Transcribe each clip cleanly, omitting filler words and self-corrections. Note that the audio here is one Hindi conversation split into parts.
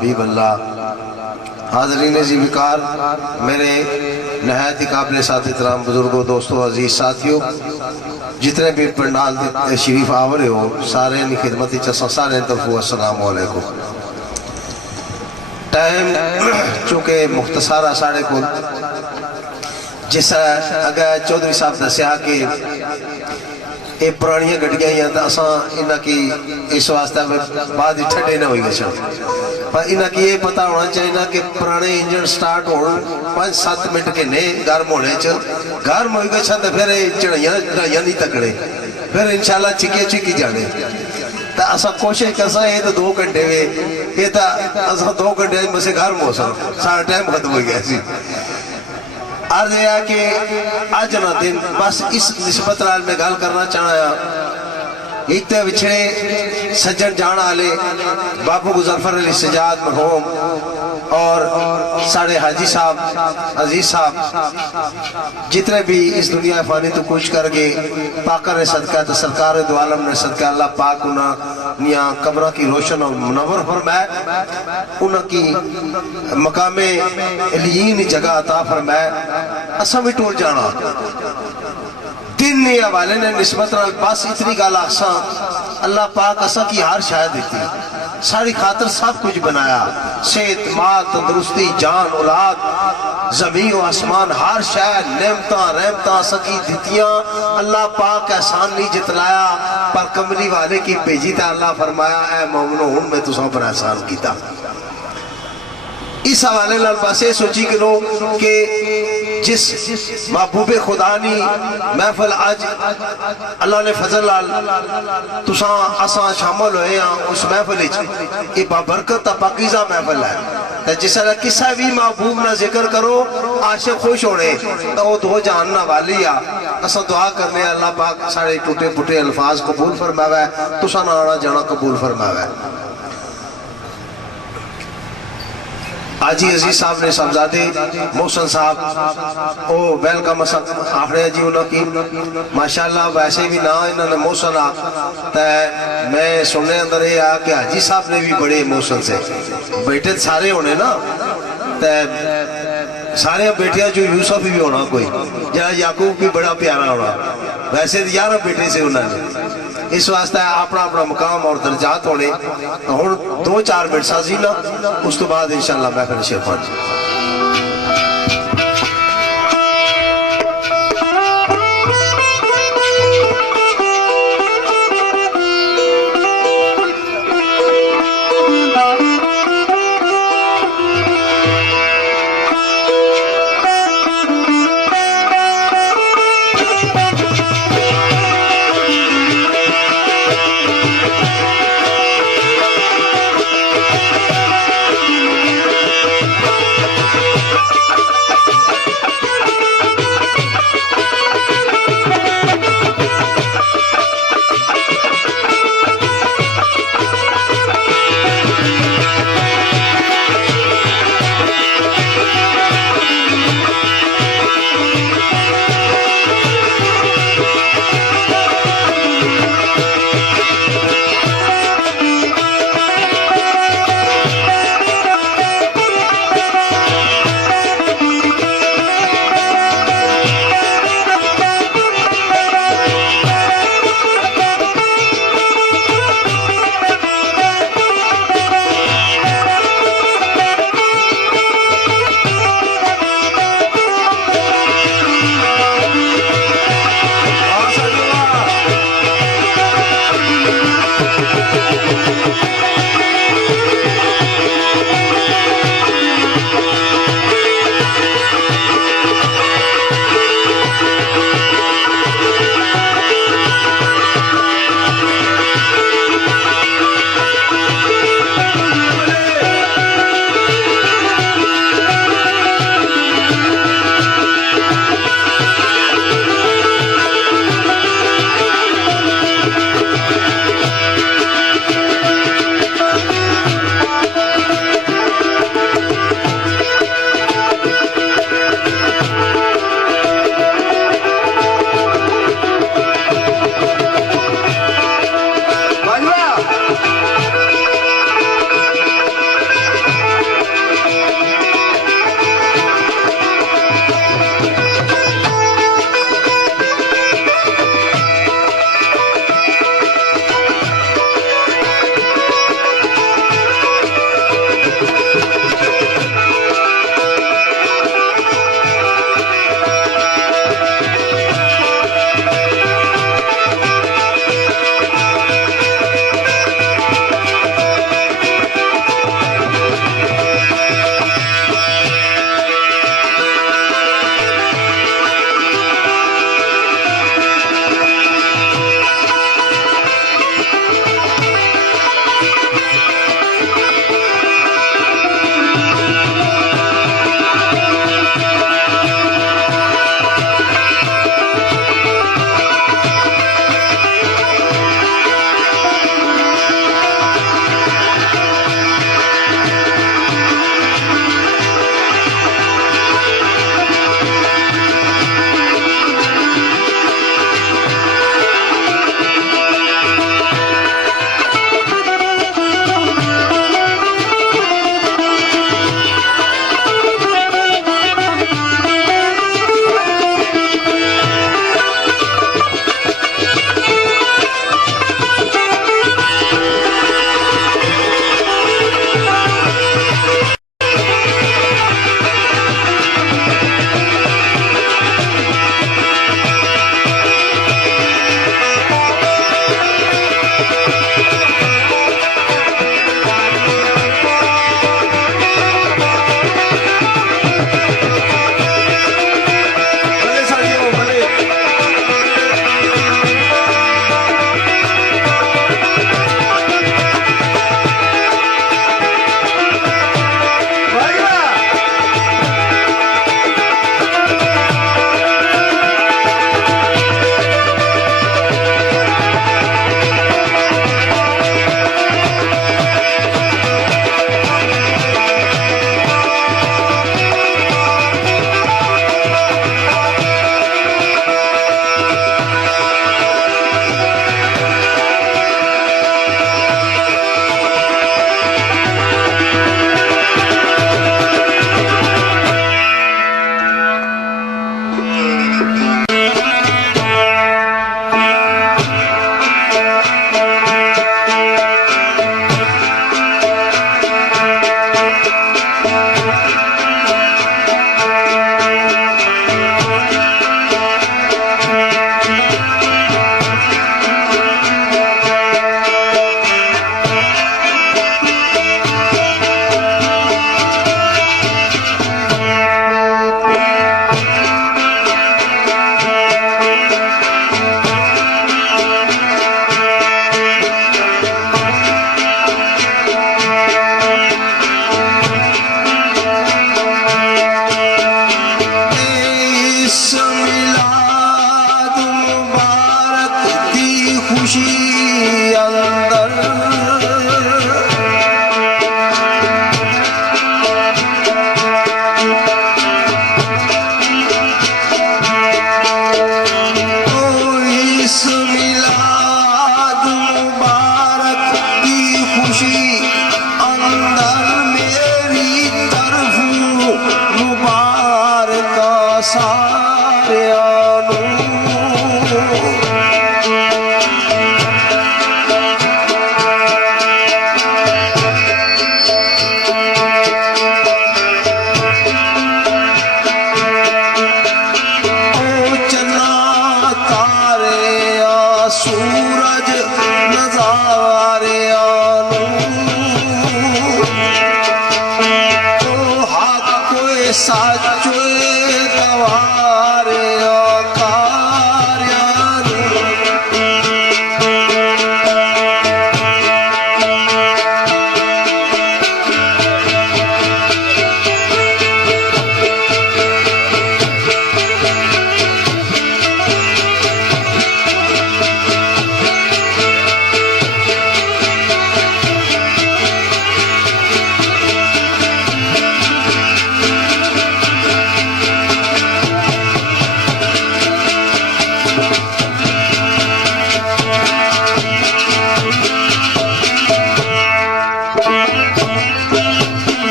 अल्लाह हाज़रीन जी विकार, मेरे नहायत ही काबिल साथ इतराम बुजुर्गों, दोस्तों, अजीज साथियों, जितने भी पंडाल शरीफ आवरे हो सारे की खिदमत सारे तरफों अस्सलाम वालेकुम। टाइम चूँकि मुख्तसारा साढ़े को जिस अगर चौधरी साहब दसिया कि ये पुरानिया गड्डियां ही तो असा इन्हें की इस वास्ते बाद ही ठंडे ना हुई गए, पर इन्हें की ये पता होना चाहिए कि पुराने इंजन स्टार्ट हो 5-7 मिनट के ने गर्म होने गर्म हो गए तो फिर चढ़ाइया चढ़ाइया नहीं तकड़े, फिर इंशाल्लाह चिकी चिकी जाने। तो असा कोशिश कर सा ये तो 2 घंटे वे ये तो असा 2 घंटे बसे गर्म हो सक सारा टाइम खत्म हो गया सी। अर्ज है कि अज ना दिन बस इस निस्बत नाल मैं गल करना चाहना, एक तो विछड़े सज्जन जान आले बाबू गुजरफर अली सजाद मरहूम और साढ़े हाजी साहब अजीज साहब जितने भी इस दुनिया फानी तो कुछ कर गए, पाकर ने सदका तो सरकार दो आलम ने सदका अल्लाह पाक उन्हें कब्र की रोशन और मुनव्वर फरमाए, उनकी मकामे इल्लीन जगह अता फरमाए। असा भी टूर जाना दिन हवाले ने निस्बत बस इतनी गल आसा, अल्लाह पाक असा की हर शायद दी सारी खातर सब कुछ बनाया, सेहत माल तंदुरुस्ती जान औलाद जमीन और आसमान हर शायद नेमत रहमत सकी दितियां। अल्लाह पाक एहसान नहीं जितलाया पर कमली वाले की भेजी था, अल्लाह फरमाया ऐ मोमिनो हुण मैं तुसां पर एहसान किया। इस हवाले नाल बस ये सोची कि लो कि जिस महबूबे खुदा नी महफल अज अल्लाह ने फजल लाल तुसा असा शामिल होए उस महफल ये बाबरकत पाकीज़ा महफल है। जिस किसा भी महबूब ना जिक्र करो आशिक खुश होने तो वो 2 जानना वाली आ। असा दुआ करने अल्लाह पाक सारे टूटे फुटे अल्फाज कबूल फरमावे, तुसा ना आना जाना कबूल फरमावे। आजी अजीज साहब ने साहबजादे मोहसन साहब ओ वेलकम आखड़े जी उन्होंने माशाल्लाह, वैसे भी ना इन्होंने मोहसन आ तो मैं सुनने अंदर ये आ कि हाजी साहब ने भी बड़े मोहसन से बेटे सारे होने ना, तो सारे बेटिया जो यूसुफ भी होना कोई जरा याकूब भी बड़ा प्यारा होना, वैसे 11 बेटे से उन्होंने इस वास्ते अपना अपना मुकाम और दर्जात होने। हुण 2-4 मिनट साजी ना उस तो बाद इंशाअल्लाह मैं फिर शेफान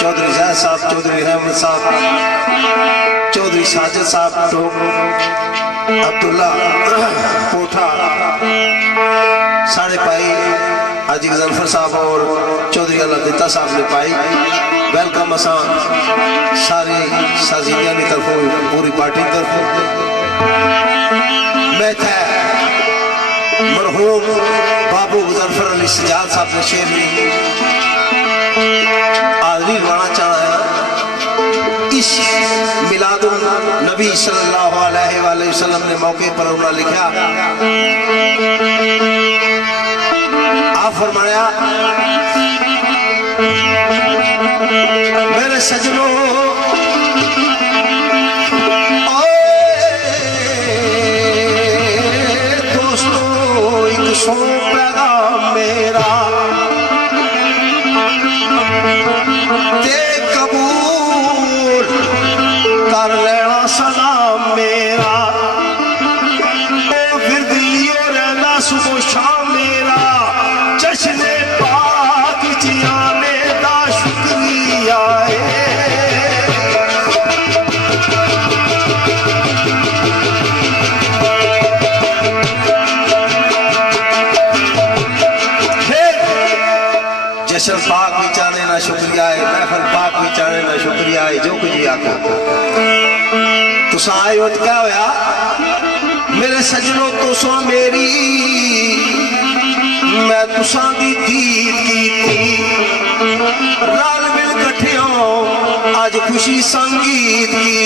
चौधरी जैद साहब, चौधरी रहमत साहब, चौधरी साजिद साहब, अब्दुल्ला कोठा, साढ़े पाई हाजी गजनफर साहब और चौधरी अल्लाह साहब ने पाई। वेलकम असा सारी साजिदिया की तरफों पूरी पार्टी की तरफों मैं थे मरहूम बाबू गजनफर अली सजाद साहब ने शेर में हाजिरी लाना चाहना है। इस मिलादुन नबी सल्लल्लाहु अलैहि वसल्लम ने मौके पर उन्होंने लिखा, आप फरमाया मेरे सजनों दोस्तों एक सौ पैगाम मेरा ते कबूल कर लेना सलाम मेरा, फिर दिलियों रहना सुबह शाम मेरा, जश्ने पाक जियाने दा शुक्रिया जश्न पाक भी चाहने ना शुक्रिया है, महफल पाक भी चाहने ना शुक्रिया है। जो कुछ भी आखो तुसा आए हो क्या होया मेरे सजनों, तुसा मेरी मैं तुसा दी दीद की रल मिल कठियों आज खुशी संगीत की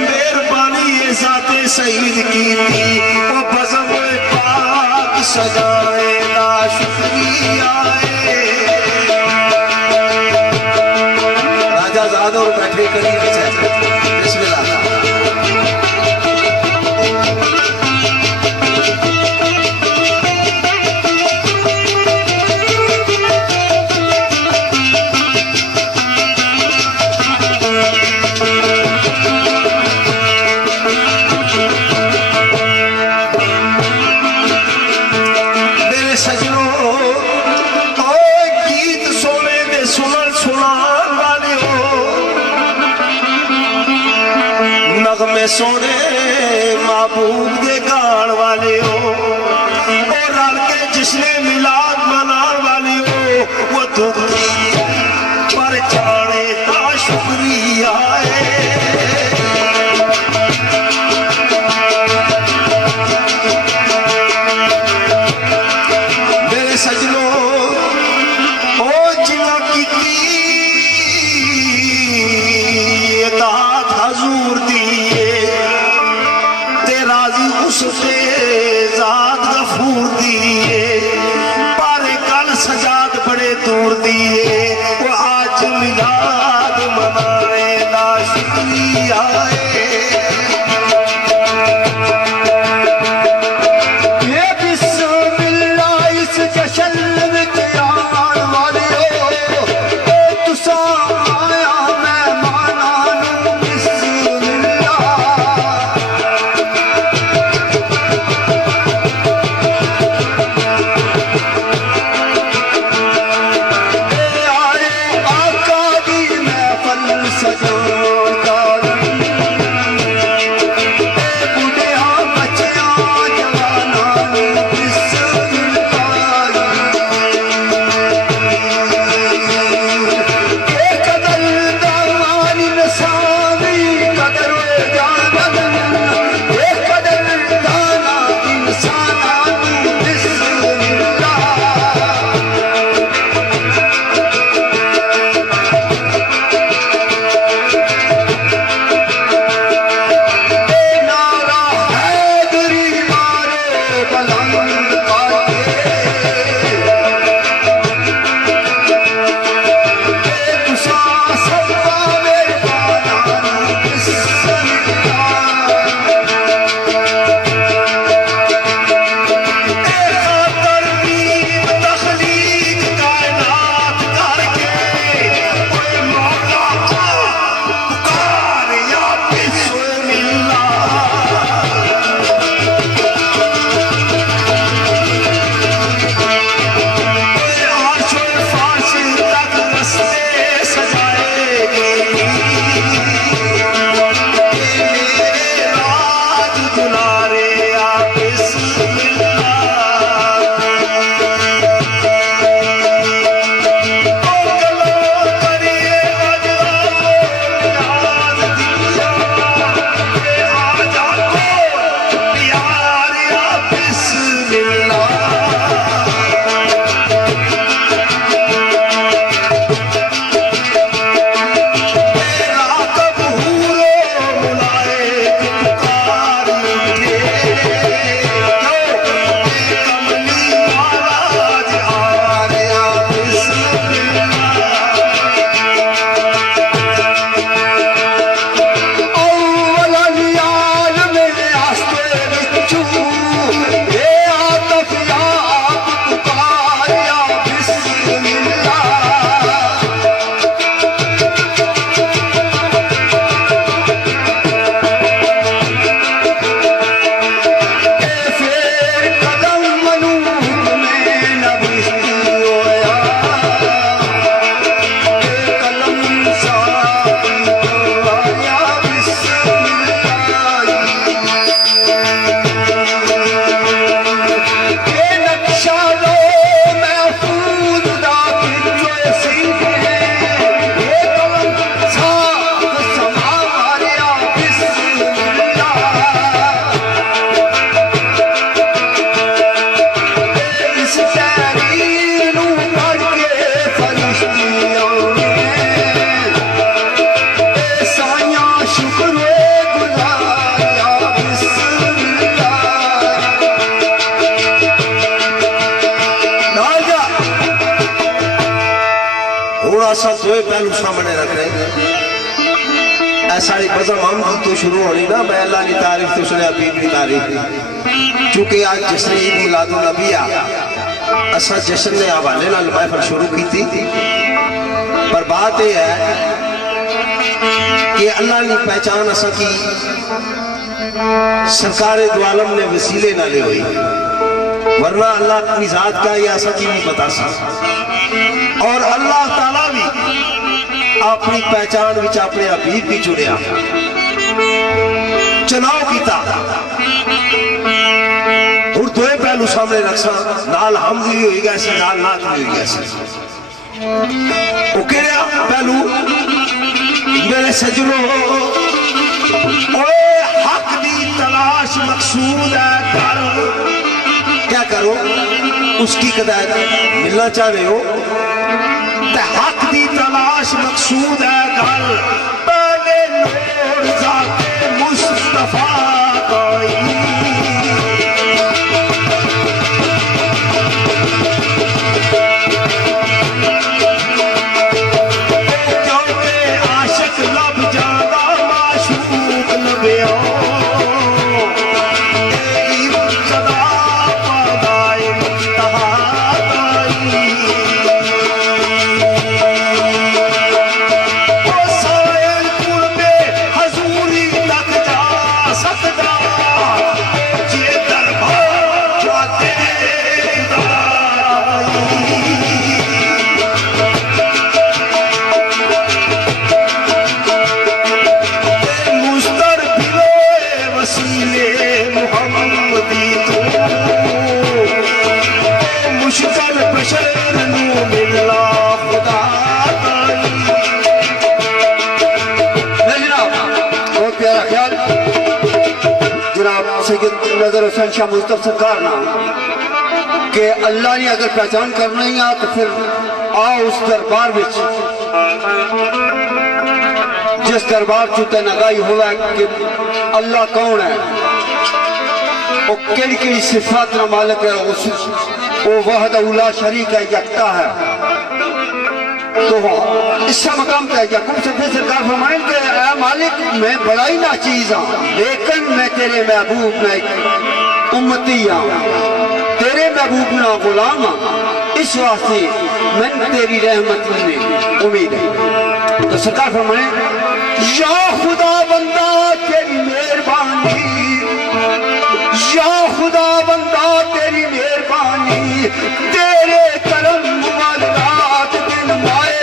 मेहरबानी जाते शहीद की वो बज़म पाक सजाए ना शुक्रिया और बैठे करिए बिस्मिल्लाह। मेरे सजनों गीत सोने दे सुनन सुनान वाले हो, नगमे सोने महबूब दे गान वाले हो, और रल के जिसने मिलाद मनान वाले हो, वो दुखी पर जाने का शुक्रिया है। मेरे सजनों ओ जिला की हजूर दिए तेराजी उसके जात गफूर दिए, पारे कल सजाद बड़े दूर दिए, वो आज मिलाद मनाने ना शुक्रिया ये बिस्मिल्लाह इस जश्न में आन वाले हो तुसा असा दो पहलू सामने रख रहे सारी बज़म आमदी तो शुरू होनी ना, मैं अल्लाह की तारीफ तो सुनिया पीर की तारीफ। चूंकि आज जश्न ईद मिलादुन नबी असा जश्न के हवाले नाल महफिल शुरू की थी, पर बात यह है कि अल्लाह की पहचान असा की सरकार दो आलम ने वसीले नाले हुई, वरना अल्लाह की जात का यह असा की नहीं पता सा। और अल्लाह ताला भी अपनी पहचान विच अपने हबीब भी चुनिया, चुनाव किया। और दो पहलू सामने रखसा, नाल हमद भी होई गया सी, नाल नात भी होई गया सी। ओ केड़ा पहलू मेरे सजनों, ओए हक दी तलाश मकसूद है कर, क्या करो उसकी कदार मिलना चाह रहे हो तो हक दी तलाश मकसूद है घर, पहले नूर ज़ाते मुस्तफा कोई। क्योंकि आशिक लब जादा माशूक लबियो, नजर हुसैन शाह मुस्तफा सरकार ना कि अल्लाह ने अगर पहचान करना ही आ तो फिर आओ उस दरबार विच जिस दरबार चुते नगाई हुआ कि अल्लाह कौन है, वो केड़ी केड़ी सिफात ना मालिक है, वो वहदहुल्ला शरीक है, यकता है। तो इसका मकाम तय यकूब से सरकार फरमाएं कि ऐ मालिक मैं बड़ा ही ना चीज हाँ, लेकिन मैं तेरे महबूब में उम्मती हाँ, तेरे महबूब ना गुलाम हाँ, इस वास्ते मैं तेरी रहमत में उम्मीद है। तो सरकार फरमाएं या खुदा बंदा तेरी मेहरबानी, या खुदा बंदा तेरी मेहरबानी, तेरे करम वाली रात दिन माए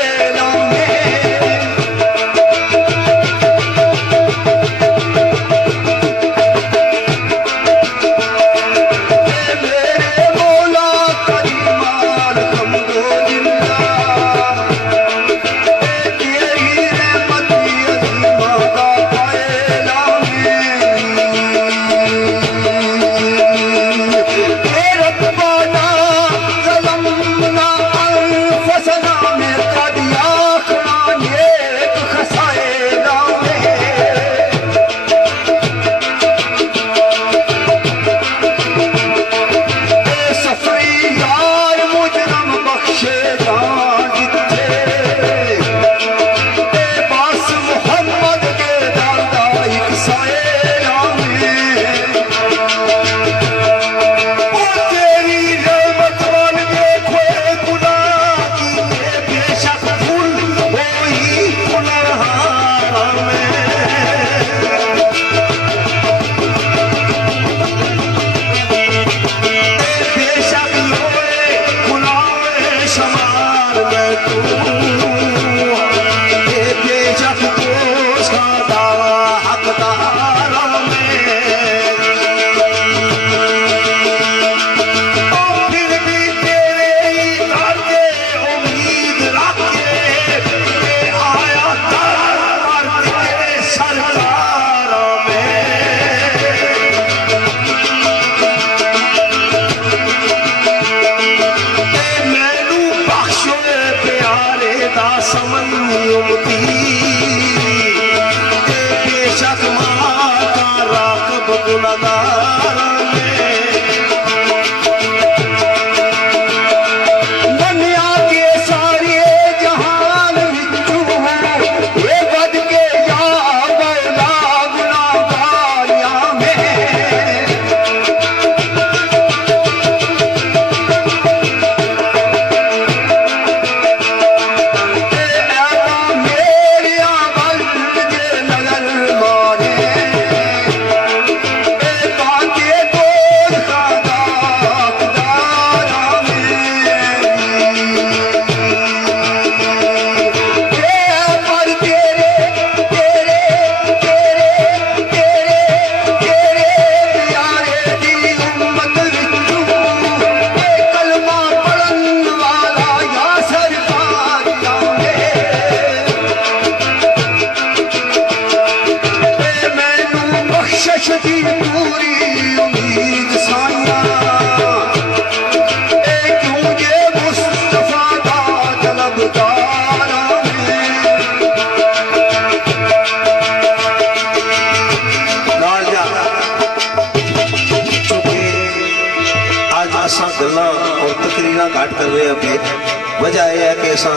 दुनिया के सारे जहान खुश थी पूरी उम्मीद साइया क्यों ये मुस्तफा दा तलबगार असा गल्लां और तकरीरां घट कर रहे हैं पे वजह यह है कि असा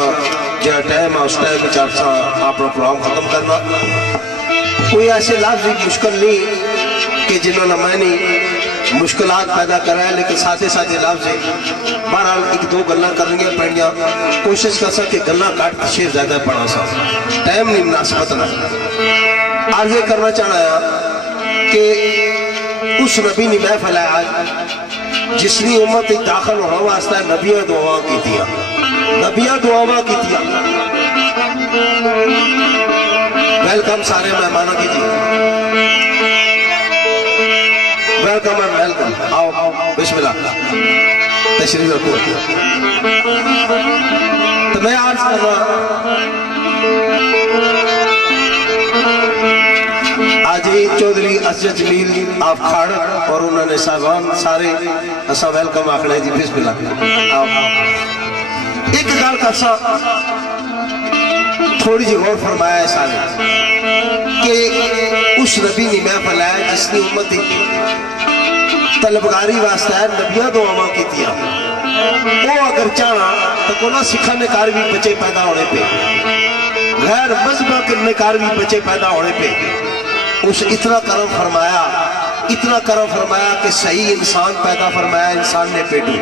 जो टाइम है उस टाइम में असा अपना प्रोग्राम खत्म करना कोई ऐसे लफ्ज मुश्किल नहीं कि जिन्होंने मैंने मुश्किलात पैदा कराए लेकिन साथे साथे लफ्ज बहरहाल एक दो गल्लां करनियां पैणियां कोशिश कर सके गल्लां घट शेर ज्यादा पढ़ा सा टाइम नहीं मुनासिबत ना अर्ज करना चाहना है कि उस नबी ने महफिल है आज जिसनी उम्मत दाखिल होने वास्ते नबिया दुआ की वेलकम सारे मेहमानों की जी वेलकम एंड वेलकम आओ बिस्मिल्लाह तशरीफ रखो। तो मैं आज कर रहा आज चौधरी असद जमील आप खाड़ और उन्होंने साहबान सारे असा वेलकम आखने जी बिस्मिल्लाह। एक गल का थोड़ी जी गौर फरमाया है सारे कि उस नबी ने महफिल है जिसकी उम्मत तलबगारी वास्ते नबिया दुआवां कीतियां वो अगर चाहना तो कोना सिखा ने कार भी बच्चे पैदा होने पे गैर मजहबा के निकार भी बच्चे पैदा होने पे उस इतना करम फरमाया कि सही इंसान पैदा फरमाया इंसान ने पेटू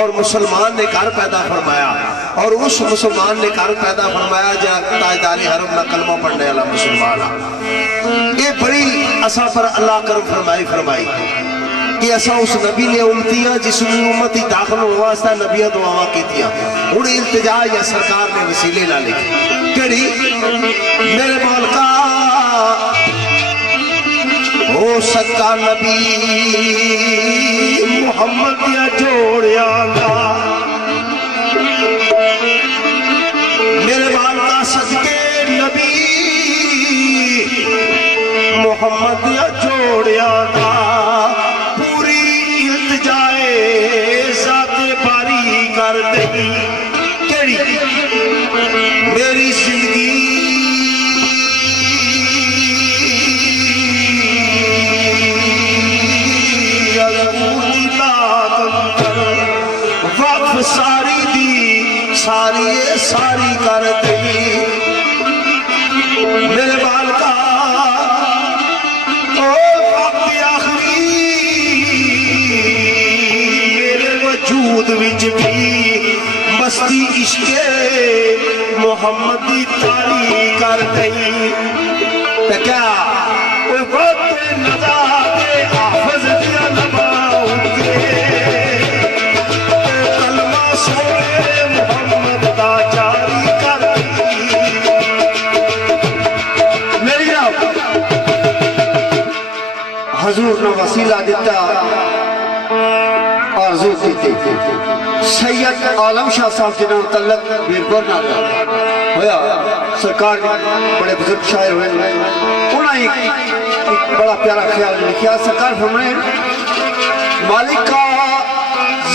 और मुसलमान ने घर पैदा फरमाया और उस मुसलमान ने घर पैदा फरमाया जो ताजदारी हरम ना कलमा पढ़ने वाला मुसलमान ये बड़ी असा पर अल्लाह करम फरमाई कि असा उस नबी ने उम्मतियां जिसकी उम्मत ही दाखिल होने वास्ते नबिया दुआवां कीतियां हुण इल्तिजा या सरकार ने वसीले ना लिखी केड़ी मेरे मालका ओ सच्चा नबी मुहम्मद या जोड़िया मेरे मालका सदके नबी मुहम्मद या जोड़िया पूरी इल्तिजाए ज़ाते बारी कर दे केड़ी मेरी जिंदगी सारी दी सारी कर दी मेरे बालका ओ आखिरी मेरे वजूद विच भी मस्ती इश्के मोहम्मद दी तारी कर दी क्या नजा के आफज दिया नबाऊंगे हजूर ने वसीला दिता आरज़ू की सैयद आलम शाह साहब जिन्होंने तलक वीरपुर नाल होया सरकार बड़े बुजुर्ग शायर हुए उन्हें एक बड़ा प्यारा ख्याल लिखा सरकार फरमाए मालिका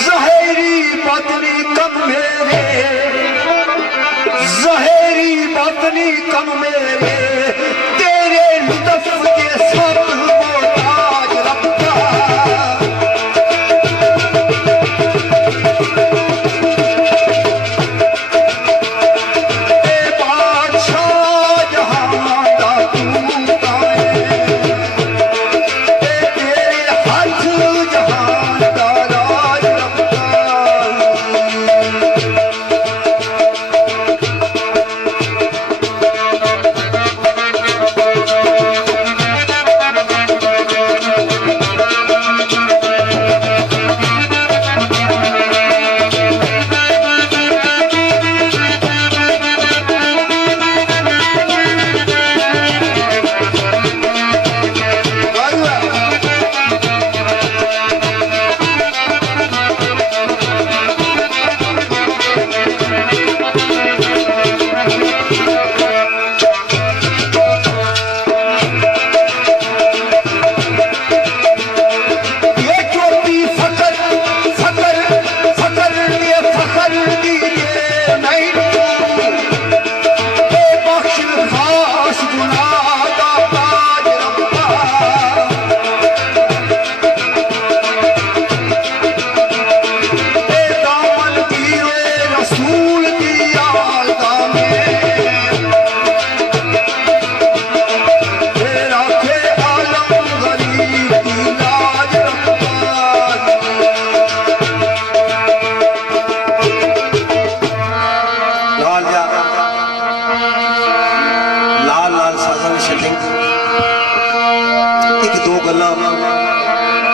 ज़हेरी बातनी कम मेरे ज़हेरी बातनी कम मेरे तेरे लुत्फ के सब मोहताज रब्बा ए बादशाह जहां दा तू काए तेरे हाथ जहां दा राज रब्बा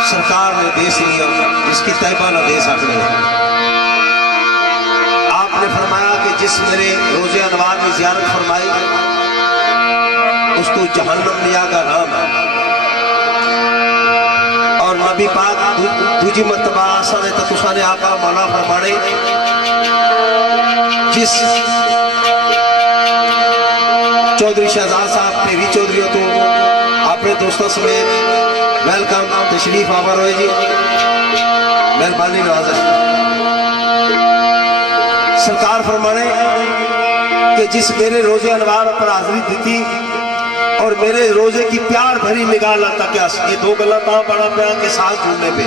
सरकार ने देश लिया जिसकी तैबा न दे सकते। आपने फरमाया कि जिस मेरे रोजे अनवार में जियारत फरमाई उसको जहन्नम लिया का नाम है। और नबी पाक दूजी मरतबा आसा ने तुसा ने आका मौला फरमाने जिस चौधरी शहजाद साहब टेरी चौधरी तो अपने दोस्तों समेत वेलकम तशरीफ आवर होए जी, मेहरबानी नवाजा। सरकार फरमाने कि जिस मेरे रोजे अनवार पर हाजिरी दी और मेरे रोजे की प्यार भरी निगाह लाता क्या ये दो गल्ला बड़ा प्यार के साथ जुड़ने पे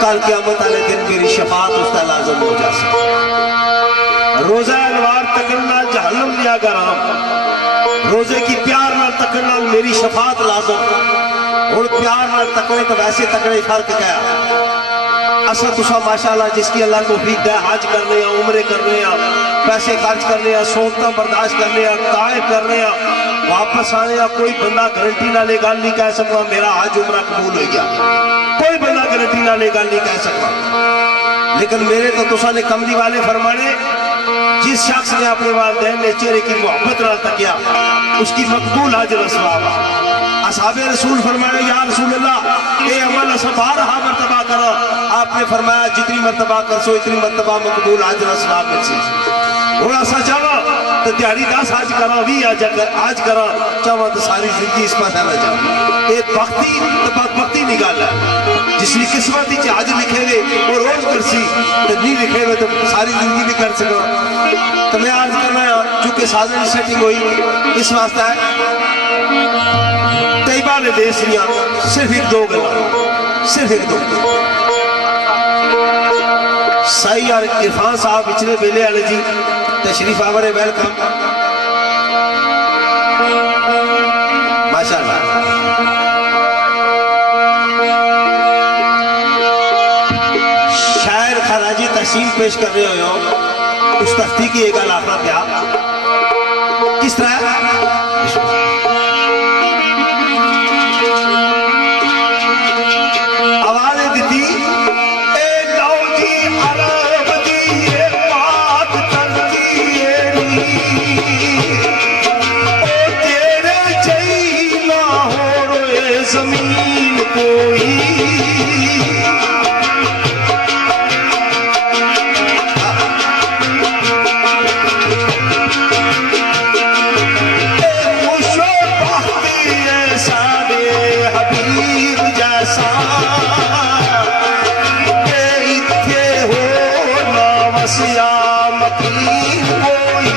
कल क़यामत वाले दिन मेरी शफात उसका लाजम हो जा सके। रोजा अनवार तकन्ना जहन्नम लिया गराम, रोजे की प्यार न तकन्ना मेरी शफात लाजम। और प्यार न तकने तो वैसे तकने फर्क क्या असा तुसा माशाल्लाह जिसकी अल्लाह तौफीक दे हज करने उम्रे करने पैसे खर्च करने सोचता बर्दाश्त करने ताए करने वापस आने कोई बंदा गारंटी ना ले गल नहीं कह सकता मेरा हज उम्रा कबूल हो गया। कोई बंदा गारंटी ना ले गल नहीं कह सकता। लेकिन मेरे तो तुसा ने कमली वाले फरमाने जिस शख्स ने अपने वालिदैन ने चेहरे की मोहब्बत ना तकिया उसकी मकबूल हज रसवा। असहाबे रसूल फरमाए या रसूल अल्लाह ये अमल असा 12 मरतबा करो। आपने फरमाया जितनी मरतबा कर सो इतनी मरतबा मकबूल हज रसवा मिल सी। और असा चाहो तो दिहाड़ी 10 हज करा 20 हज करा चाहो तो सारी जिंदगी इस पास ना जाओ। ये भक्ति तो भक्ति नहीं गल है जिसकी किस्मत हज लिखे हुए वो रोज कर सी तो नहीं लिखे हुए तो सारी जिंदगी नहीं कर सको। तो मैं आज करना चूंकि साधन सेटिंग हुई इस वास्ते तैयबा ने देश लिया सिर्फ एक दो गल सिर्फ एक दो साई और इरफान साहब पिछले वेले वाले जी तशरीफ आवरे वेलकम माशाल्लाह। शायर खराजी तहसील पेश कर रहे हो उस तख्ती की एक गल आखना प्या किस तरह आवाज़ें दी जमीन कोई हबीब जैसा इत्थे हो ना वसिया मकीन कोई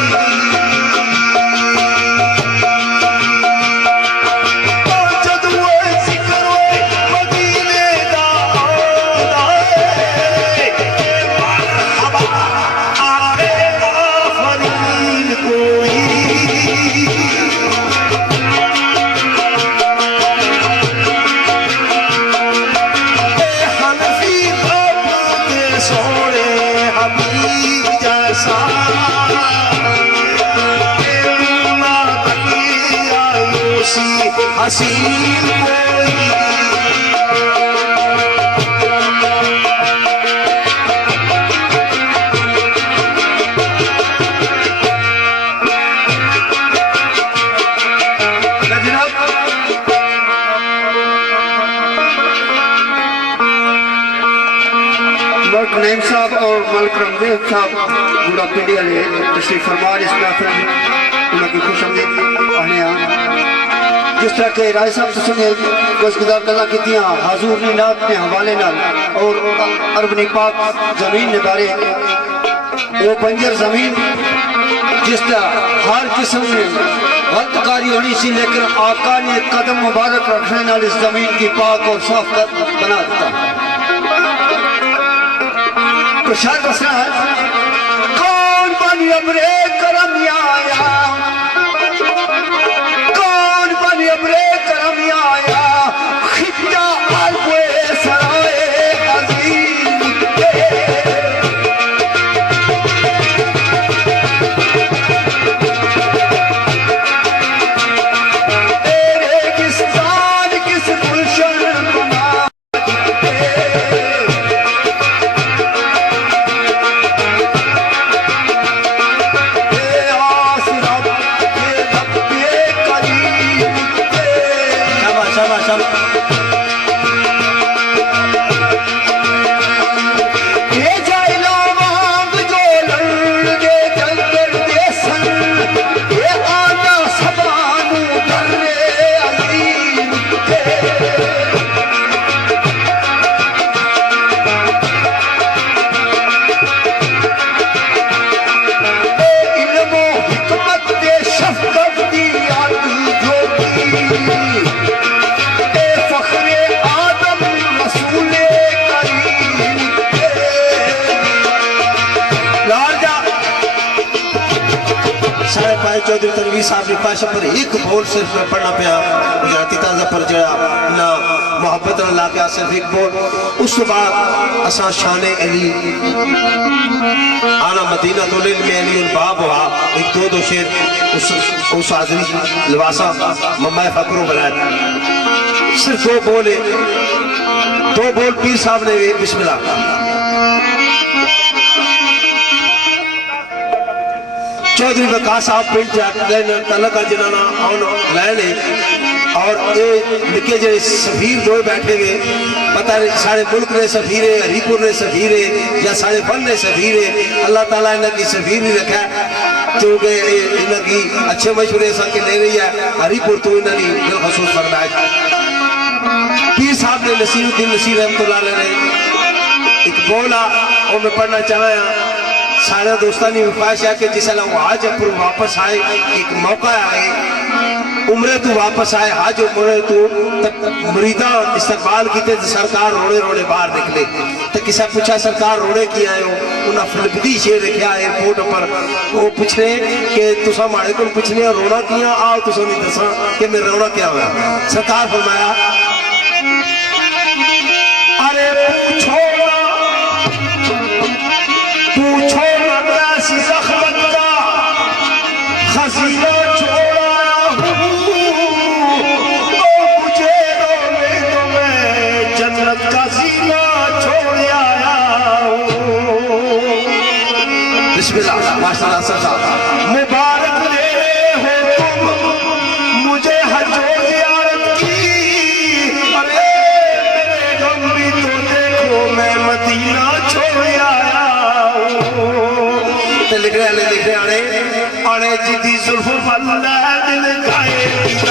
हसीन मलिक नईम साहब और मलिक रमदेव साहब बूढ़ा पिंडी वाले तशरीफ फरमा इस महफिल में उनकी खुशआमदीद आने जिस तरह के राय साहब से सुने गुज़ार गल्लां कीतियां हजूर ने नात ने हवाले नाल और अरबनी पाक जमीन ने बारे वो बंजर जमीन जिस तरह हर किस्म में गलतकारी होनी सी लेकिन आका ने कदम मुबारक रखने नाल इस जमीन की पाक और साफ बना दिता। तो शायद मसला है कौन बन अमरे करम आया अमरे करम आया खिजा अलवे सराए अजीम तेरे किसान तमाशा चौधरी तनवीर साहब ने पाशा पर एक बोल सिर्फ पढ़ना पाया गुजराती ताजा पर जड़ा ना मोहब्बत ला के सिर्फ एक बोल उस बाद असा शान अली आना मदीना दुलिल में अली उल बाब हुआ एक दो शेर उस हाजरी लिबासा मम्मा फकरो बनाया सिर्फ दो बोल पीर साहब ने बिस्मिल्लाह चौधरी वकास साहब पिंड तलका जिन्ना लैने और ये निके जो सफीर दो बैठे हुए पता नहीं सारे मुल्क ने सफीरे हरीपुर ने सफीरे या सारे फन ने सफीरे अल्लाह ताला इनकी सफीर ही रखा क्योंकि इनकी अच्छे मशवरे के ले रही है हरीपुर तो इन्होंने बिलखसूस फरमाया पीर साहब ने नसीरुद्दीन नसीर रहमतुल्लाह अलैह एक बोला और मैं पढ़ना चाहा सारे दोस्तों ने ख्वाहिश है कि जिसला वो हज पर वापस आए एक मौका आए उम्र तू वापस आए हज उम्र तू मुरीदा इस्तकबाल किते सरकार रोड़े रोड़े बाहर निकले तो किसा पूछा सरकार रोड़े की आए हो उन्हें फिलपदी शेर रखा एयरपोर्ट पर वो पूछने कि तुसा माड़े को पूछने रोना किया आओ तुसा नहीं दसा कि मैं रोना क्या हुआ सरकार फरमाया अरे पूछो जख्मत का खजीना छोड़ा मुझे रोने तो मैं जन्नत का सीना छोड़ आया बिस्मिल्लाह माशाअल्लाह सरकार मुबारक दे हो तुम मुझे हज ज़ियारत की अरे मेरे गम भी तो देखो मैं मदीना छोड़ आया लिखे आने जिदी जुल्फ वल्ला दिल गाए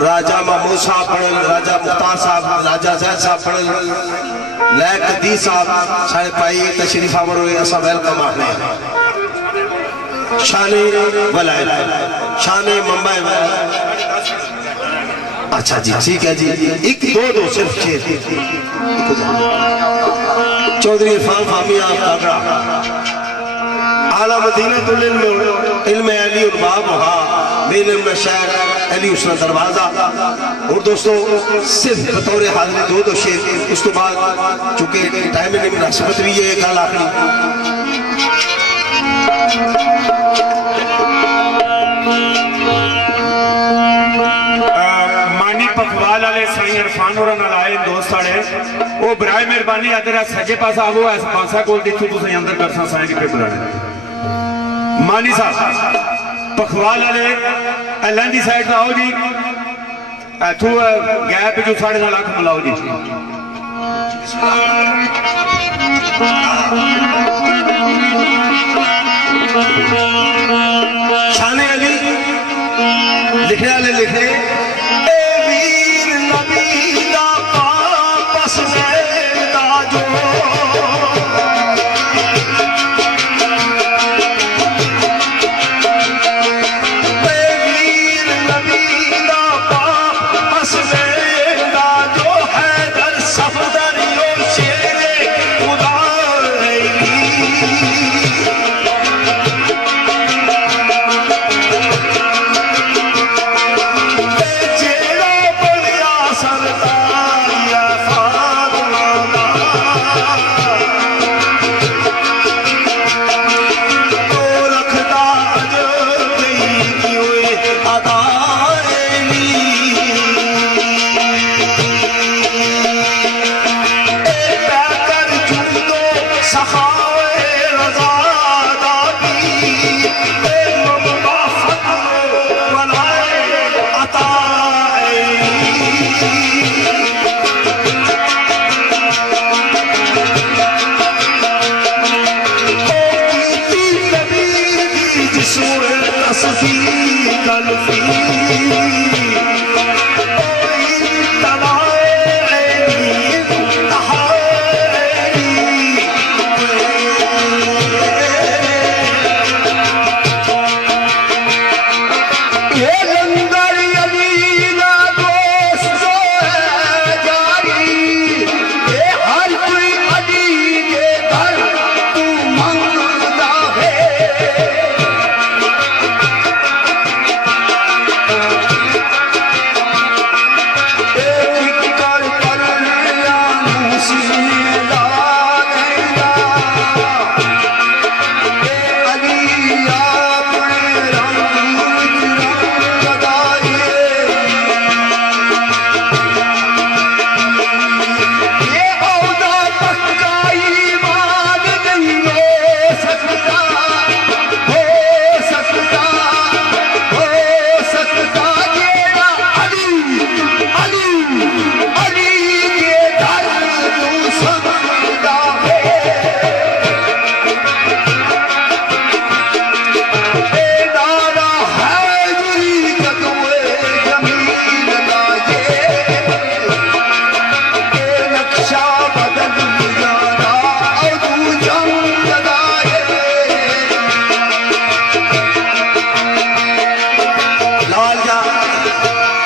राजा महमूद साहब पढ़ल, राजा मुख्तार साहब, राजा जैद साहब पढ़ल, लैक दी साहब साढ़े पाई तशरीफ आवर हुए, असा वेलकम आखने शाने वलायत शाने मुंबई। अच्छा जी ठीक है जी, एक दो सिर्फ चौधरी इरफान फामिया कागड़ा आला मदीनतुल इल्म अली उल बाब वहा मेन इल्म शहर अली उसना दरवाजा। और दोस्तों सिर्फ बतौर हाजिर दो शेर, उस तो बाद चूंकि टाइम में मुनासिबत भी है कल आखिरी पखवाल वाले साईं इरफान और आए दोस्त आए वो बराए मेहरबानी अगर सजे पास आवो इस पासा को जिथों तुम अंदर कर साईं के बुलाने मानी साहब पखवाल वाले लैंडी साइड आओ जी, इथों गैप जो 9.5 लाख मिलाओ जी। शाने अली लिखने वाले लिखे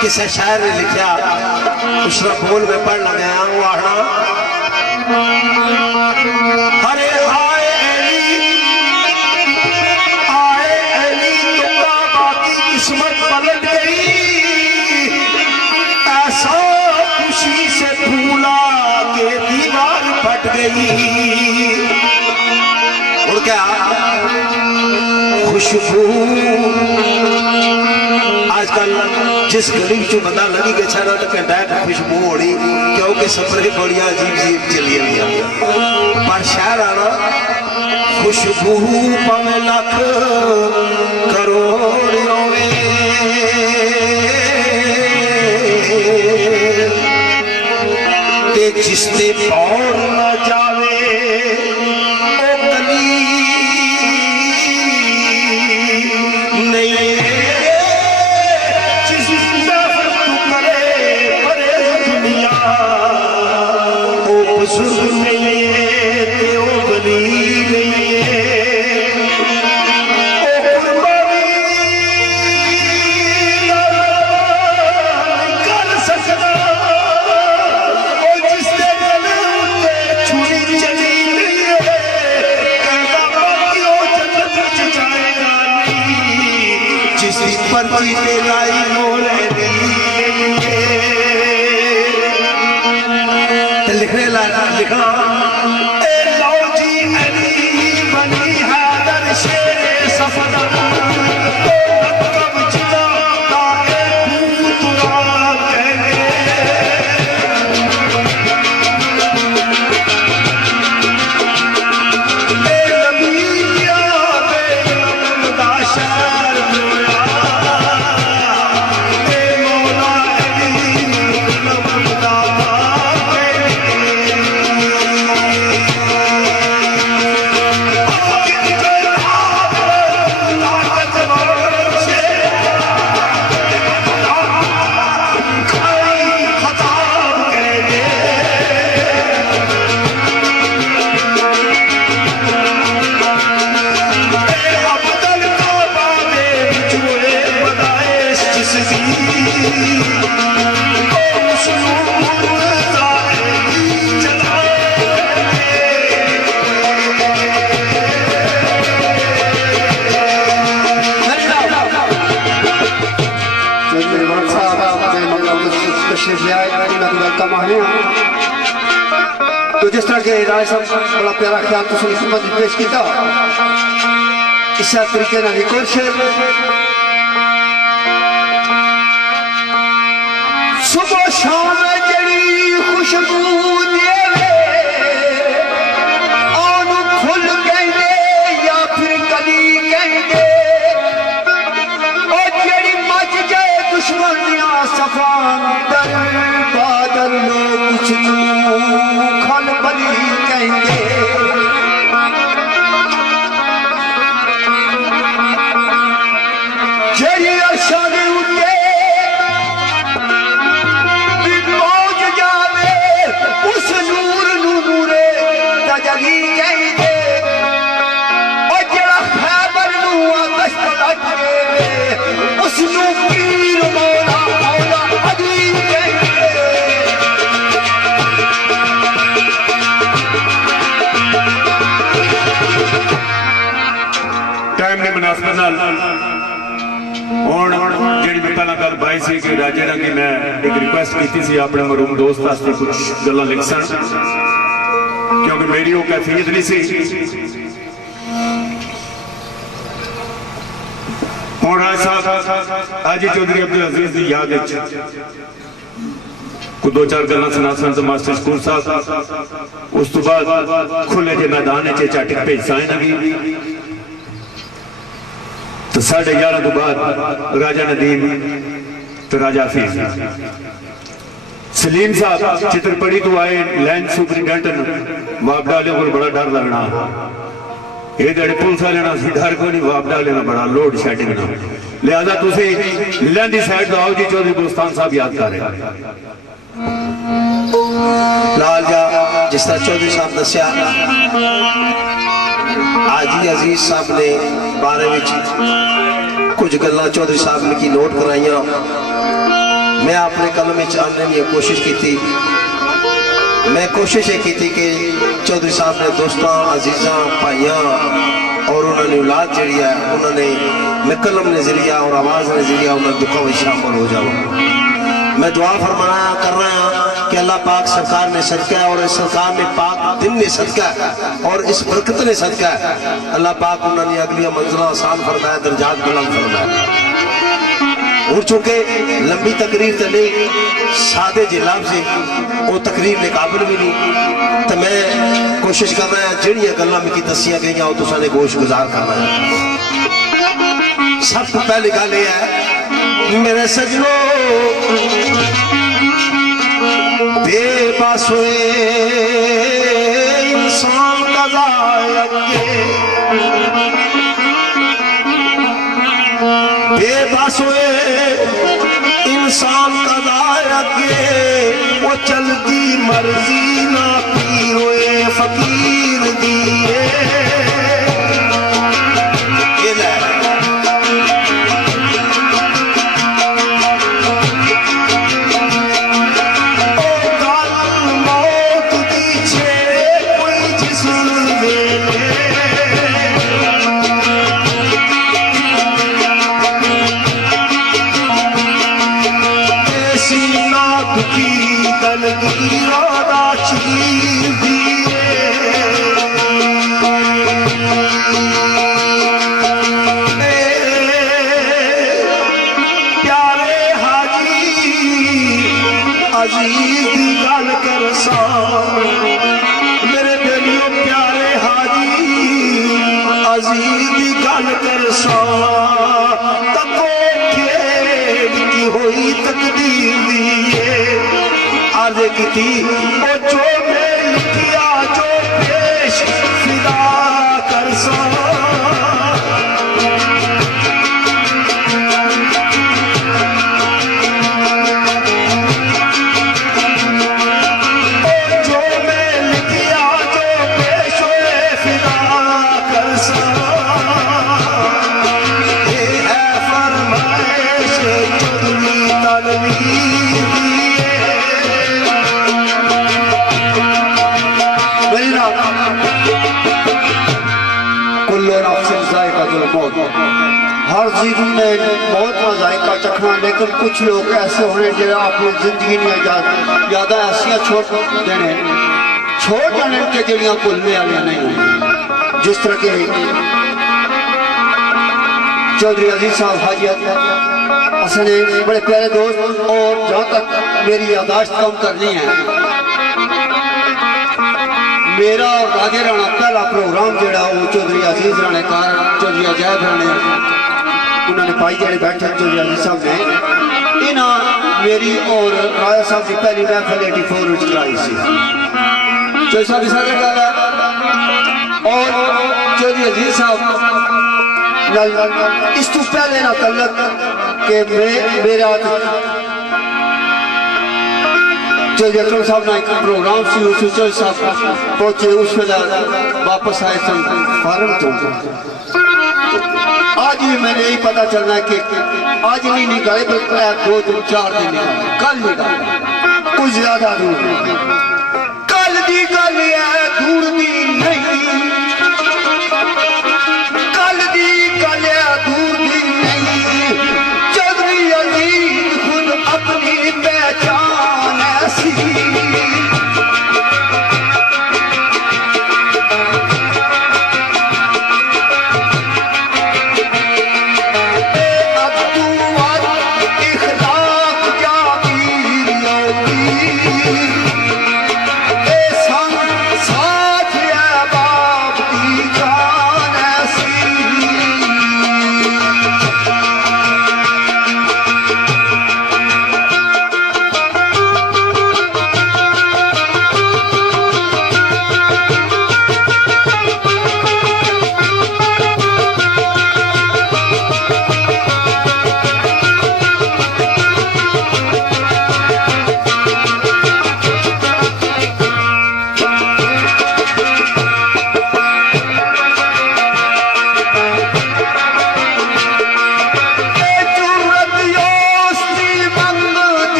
किसी शायर ने लिखा उसका बोल में पढ़ लगा हरे आए अली तुमरा बाकी किस्मत पलट गई, ऐसा खुशी से फूला के दीवार फट गई। और क्या खुशबू आजकल जिस गरीब चो बंदा लगी गया छा तो कहता खुशबू होनी क्योंकि सफरे बड़िया अजीब अजीब चली गई पर शहर आना खुशबू पवे लख करोड़ होवे ते जिसते पौर न जावे ओ कली नहीं पर्ची ते लाई मोरे दी लिखने लायक लिखा ए लो जी अली बनी हैदर शेर सफर तो जिस तरह के राय साहब बड़ा प्यारा ख्याल तो सुनी सुनत पेश किया इस तरीके ना एक और शेर सुबह शाम जड़ी खुशबू देवे आनू फुल कहंदे या फिर कली कहंदे और जड़ी मच जाए दुश्मनियां सफान दर बादल लोग कुछ खल बली कहेंगे जड़ी अशाने उठे मौज जावे उस नूर नूरे तजली कहेंगे और जड़ा खैबर नू आकाश लगे उस नू पीर मौला मौला अली कहेंगे टाइम ने मुनासिबत नाल हुण जेहड़ी मैं पहला गल बाई सी कि राजे दा कि मैं एक रिक्वेस्ट की सी अपने मरूम दोस्त वास्ते कुछ गल्लां लिख सन क्योंकि मेरी वो कैफियत नहीं सी हुण राज साहब हाजी चौधरी अब्दुल अजीज की याद को दो चार गल्लां सुना सन तो मास्टर स्कूल साहब उस तो बाद खुले जे मैदान च चाटिक भेजा इन्हां तो 11:30 तो बाद राजा नदीम तो राजा हफीज सलीम साहब चित्रपड़ी तो आए लैंड सुपरिटेंडेंट वापडा वाले को बड़ा डर लगना ये पुलिस वाले डर को नहीं वापडा वाले बड़ा लोड शेडिंग ना लिहाजा तुसी लैंदी साइड आओ जी चौधरी बुस्तान साहब याद कर रहे लाल जा जिस तरह चौधरी साहब दसिया आजी अजीज साहब ने बारे में कुछ गल्लां चौधरी साहब ने की नोट कराइया मैं अपने कलम में आने की कोशिश की थी मैं कोशिश ये की थी कि चौधरी साहब ने दोस्तों अजीजा भाइयों और उन्होंने औलाद जी है उन्होंने मैं कलम ने जरिया और आवाज़ ने जरिया उन्होंने दुखों में शामिल हो जाऊँ मैं दुआ फरमाया कर रहा हूँ कि अल्लाह पाक सरकार ने सदका है और इस सरकार ने पाक दिन ने सदका है और इस बरकत ने सदका है अल्लाह पाक उन्होंने अगली मंजिल आसान फरमाया दर्जात बुलंद फरमाया और चूंकि लंबी तकरीर तो नहीं सादे जिलाब से वो तकरीर के काबिल भी नहीं तो मैं कोशिश कर रहा जड़िया गल्लां मिगी दसिया गई तुसाने गोश गुजार करना है सब तो पहली गल यह है मेरे सजनों बेबस हुए इंसान कज़ा बेबस हुए इंसान कज़ा वो चलती मर्जी ना पी हुए फकीर दिए दुखी दलगीरा राशि प्यारे हाजी अजीज दी गल कर सा मेरे बेलियों प्यारे हाजी अजीज दी गल कर सा तको की होई तकदीर दी आजे की थी वो जो मैं लिखिया जो पेश फिदा कर सा हर जीवन में बहुत मजायका चखना लेकिन कुछ लोग ऐसे होने जो अपनी जिंदगी में याद ऐसा छोड़ देने के जड़ियाँ भूलने वाली नहीं जिस तरह के चौधरी अजीज साहब हाजी असने बड़े प्यारे दोस्त और जहाँ तक मेरी यादाश्त कम करनी है मेरा और राजे राणा पहला प्रोग्राम जोड़ा वो चौधरी अजीज राणे कार चौधरी अजैब राणे उन्होंने पाई जेड़े बैठे चौधरी अजीज साहब ने इन्हें मेरी और राजा साहब की पहली महफिल 84 कराई सी चौधरी साहब की साथ गल है और चौधरी अजीज साहब इस तो पहले ना तलक के मेरा चौधरी अकरम साहब ने एक प्रोग्राम से उस चौधरी साहब पहुंचे उस वेला वापस आए सन फार्म तो आज भी मैंने यही पता चलना है कि आज नहीं निकाले बल्कि 2 दिन 4 दिन निकाले कल निकाले कुछ ज्यादा दूर कल दी गल है दूर दी नहीं कल दी गल है दूर दी नहीं चौधरी अजीज खुद अपनी पहचान ऐसी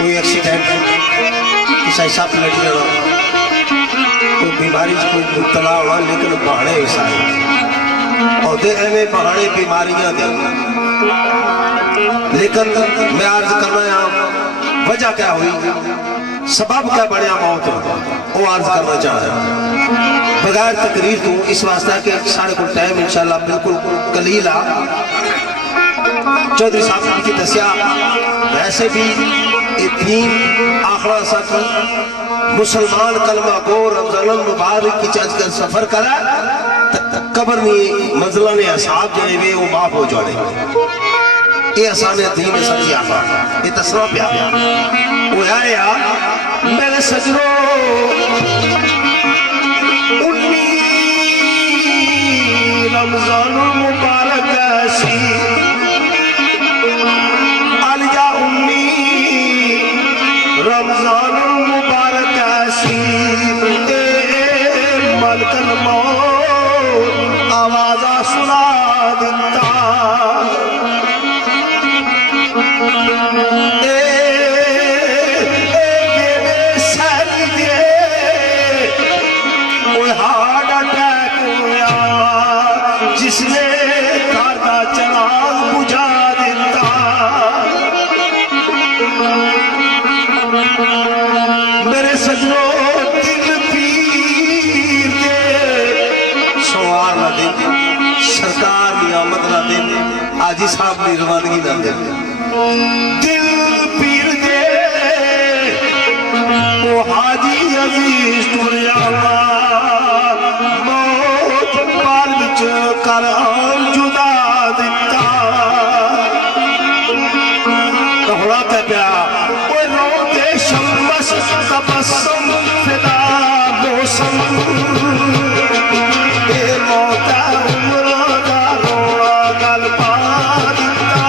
कोई एक्सीडेंट किसी सप लग जाना कोई बीमारी कोई मुबतला होना लेकिन बहाने सारे और एवं बहाने बीमारियां दे लेकिन मैं अर्ज करना यहाँ वजह क्या हुई सबब क्या बनया मौत वो अर्ज करना चाह रहा बगैर तकरीर तो इस वास्ते कि साढ़े को टाइम इंशाल्लाह बिल्कुल कलील आ चौधरी साहब की दसिया वैसे भी थीम आखड़ा सक मुसलमान कलमा को रमजान मुबारक की चज कर सफर करा कबर नहीं मंजिला ने असाब जो वे वो माफ हो जाने ये आसाने दीन सच्ची आफा ये तसरा प्या वो यार मेरे सजनों मालकन मौत आवाजा सुना दिता हार्ट अटैक होया जिसने घर का चराग बुझा दिता मेरे सजनों दिल पीर दे सवार ना दे सरकार नियामत ना दे आजी साहब की रवानगी ना दे दिल पीर दे वो हाजी अजीज टुरिया मौत पाल विच कर जुदा दिता कहड़ा ते प्या वो रोते शम्बस तबस्सुम फिदा मौसम ए मौता उम्र दा रोना गल पा दिता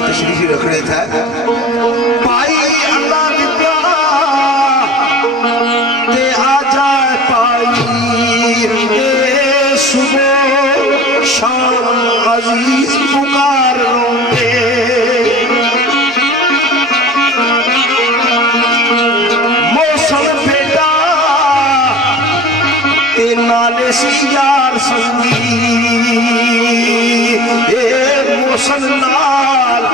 तशरीफी रखने था भाई अल्लाह दिता ते आ जाए पाई सुबह शाम अजीज पुकार रोंगे मौसम बेटा ते नाले सी यार संगी मौसम नाल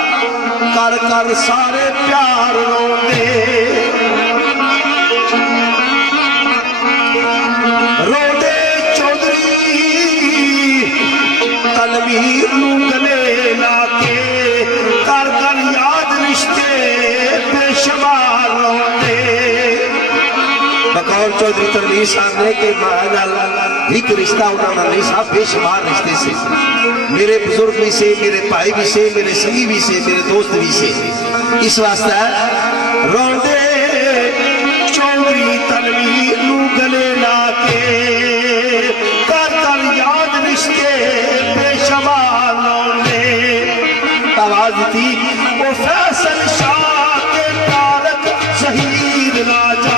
कर कर सारे प्यार रोंदे रोंदे चौधरी तनवीर नू गले लाके कर कर याद रिश्ते बेशुमार रोंदे बकौल चौधरी तनवीर साहब ने के मां एक रिश्ता उन्होंने नहीं साहब बेशुमार रिश्ते से मेरे बुजुर्ग भी से मेरे भाई भी से मेरे सगी भी से मेरे दोस्त भी से इस वास्ते रोंदे चौधरी तनवीर नू गले लाके कर कर याद रिश्ते बेशुमार रोंदे आवाज दी वो फैसल शाह के तारक शहीद राजा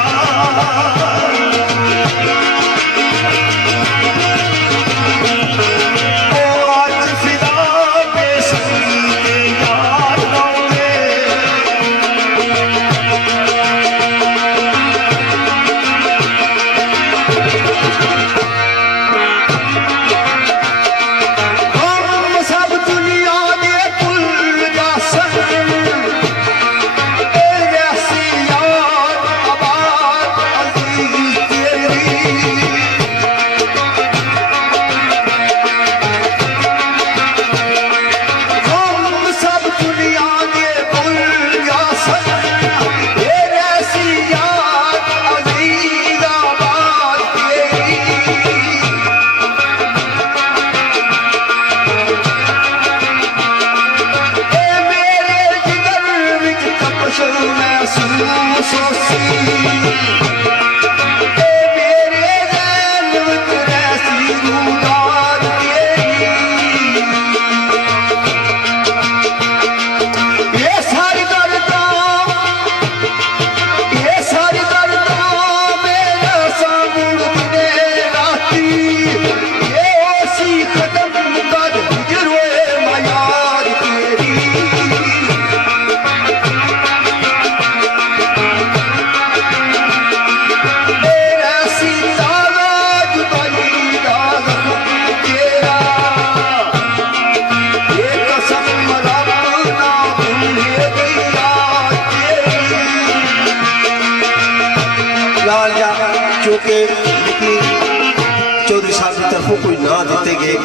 ते गए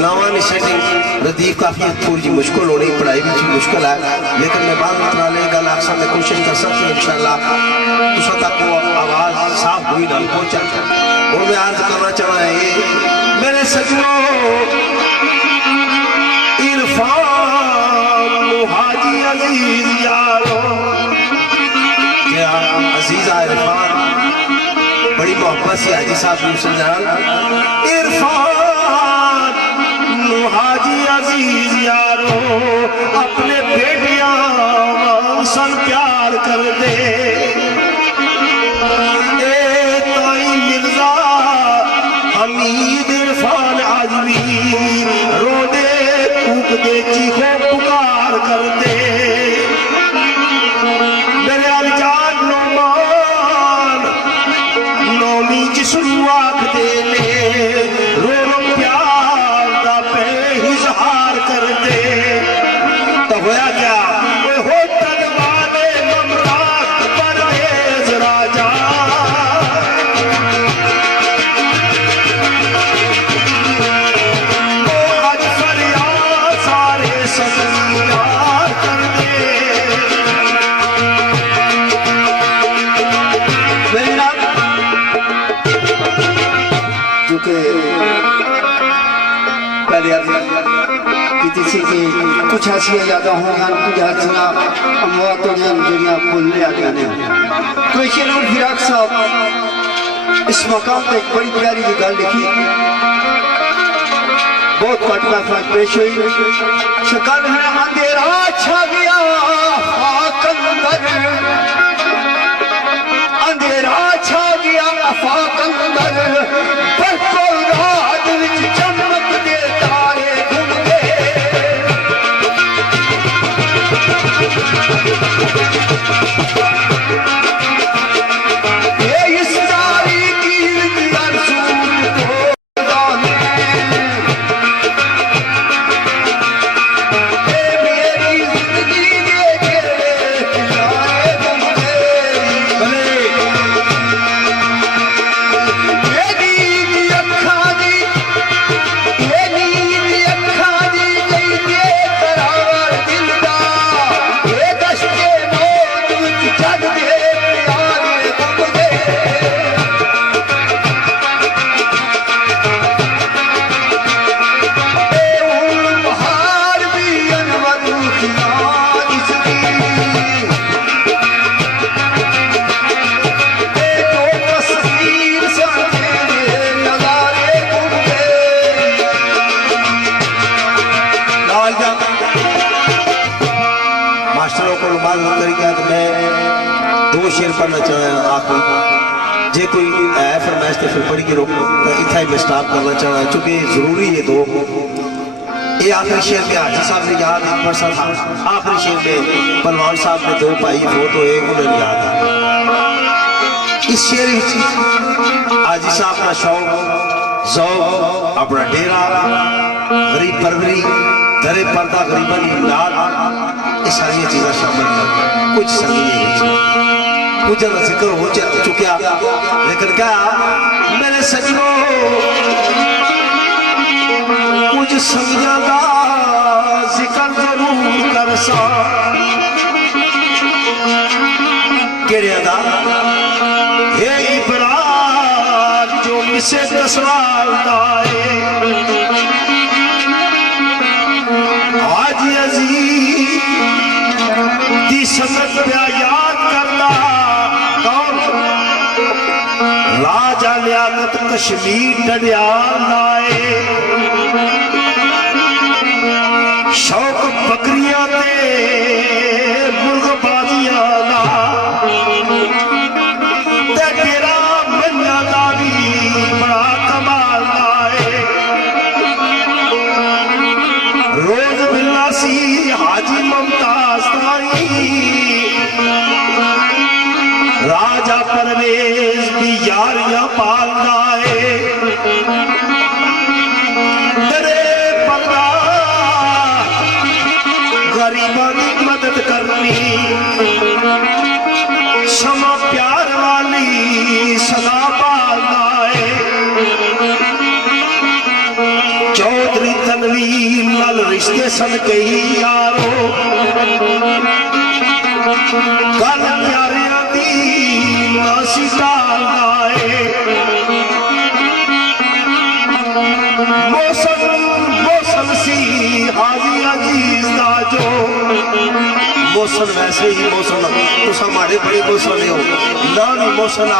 नवा नहीं सेटिंग रदीफ काफ़ी थोड़ी जी मुश्किल होनी पढ़ाई भी मुश्किल है लेकिन मैं बाद में गल आखसा मैं कोशिश कर सकती इंशाल्लाह तुसा तक वो आवाज़ साफ हुई ना पहुँचा और मैं अर्ज करना चाहना है मेरे सजनों इरफान हाजी अजीज यारो क्या अजीजा इरफान बड़ी मोहब्बत से हाजी साहब ने इरफान हाजी अजीज यारो अपने बेटियां सन प्यार कर दे मिर्जा हमीद इरफान आजमी रो दे कूक दे चीखो पुकार कर दे मेरे अनजान नौमान नौमी जिसनू आख दे ले रो रो प्यार दा पे इजहार कर दे तो होया क्या हो तलवारे ममताज परवेज राजा कुछ ऐसी यादा होंगे अमवातों जड़ियाँ भूलने आ जाने तो शेर फिराक साहब इस मकाम पर एक बड़ी प्यारी जी गल लिखी बहुत घट महफल पेश हुई शकल है अंधेरा छा गया अंधेरा छा गया आफाक अंदर बिल्कुल रात विच चमक दे तारे घुम गए इस जारी की अरसूल को दाने मेरी जिंदगी के किनारे घुम गए शेर पढ़ना चाहना आप जे कोई है फरमाइश तो फिर पढ़ी के रोक इतना ही मैं स्टॉप करना चाहना चूंकि जरूरी है दो ये आखिरी शेर में हाजी साहब ने याद एक परसा था आखिरी शेर में पहलवान साहब ने दो भाई फोत हुए उन्हें याद था इस शेर हाजी साहब का शौक जौक अपना डेरा गरीब परवरी दरे पर्दा गरीबन इमदाद ये सारी चीज़ें शामिल कर कुछ सही नहीं कुछ जिक्र हो चुका लेकिन क्या मेरे सजनों कुछ संगिया का जिक्र जरूर कर सा केड़े दा हे इब्राहिम जो मिसे दसवाल दाए आज अजीज दी संगत पे याद करना राजा लियाकत कश्मीर डरिया लाए शौक बकरियां ते मुर्गबाजियां ला ते तेरा मन्ना दा भी बड़ा कमाल लाए रोज मिलना सी हाजी मुमताज ताई राजा परवेज भी यारियां पालना है दरे पर्दा गरीबों की मदद करनी क्षमा प्यार वाली सदा पालना है करीम लाल रिश्ते सन कई यारो गल प्यारिया दी मासी टाल आए मौसम मौसम सी हाजी अजीज दा जो मौसम वैसे ही मौसम तुस हमारे बड़े मौसम हो ना भी मौसम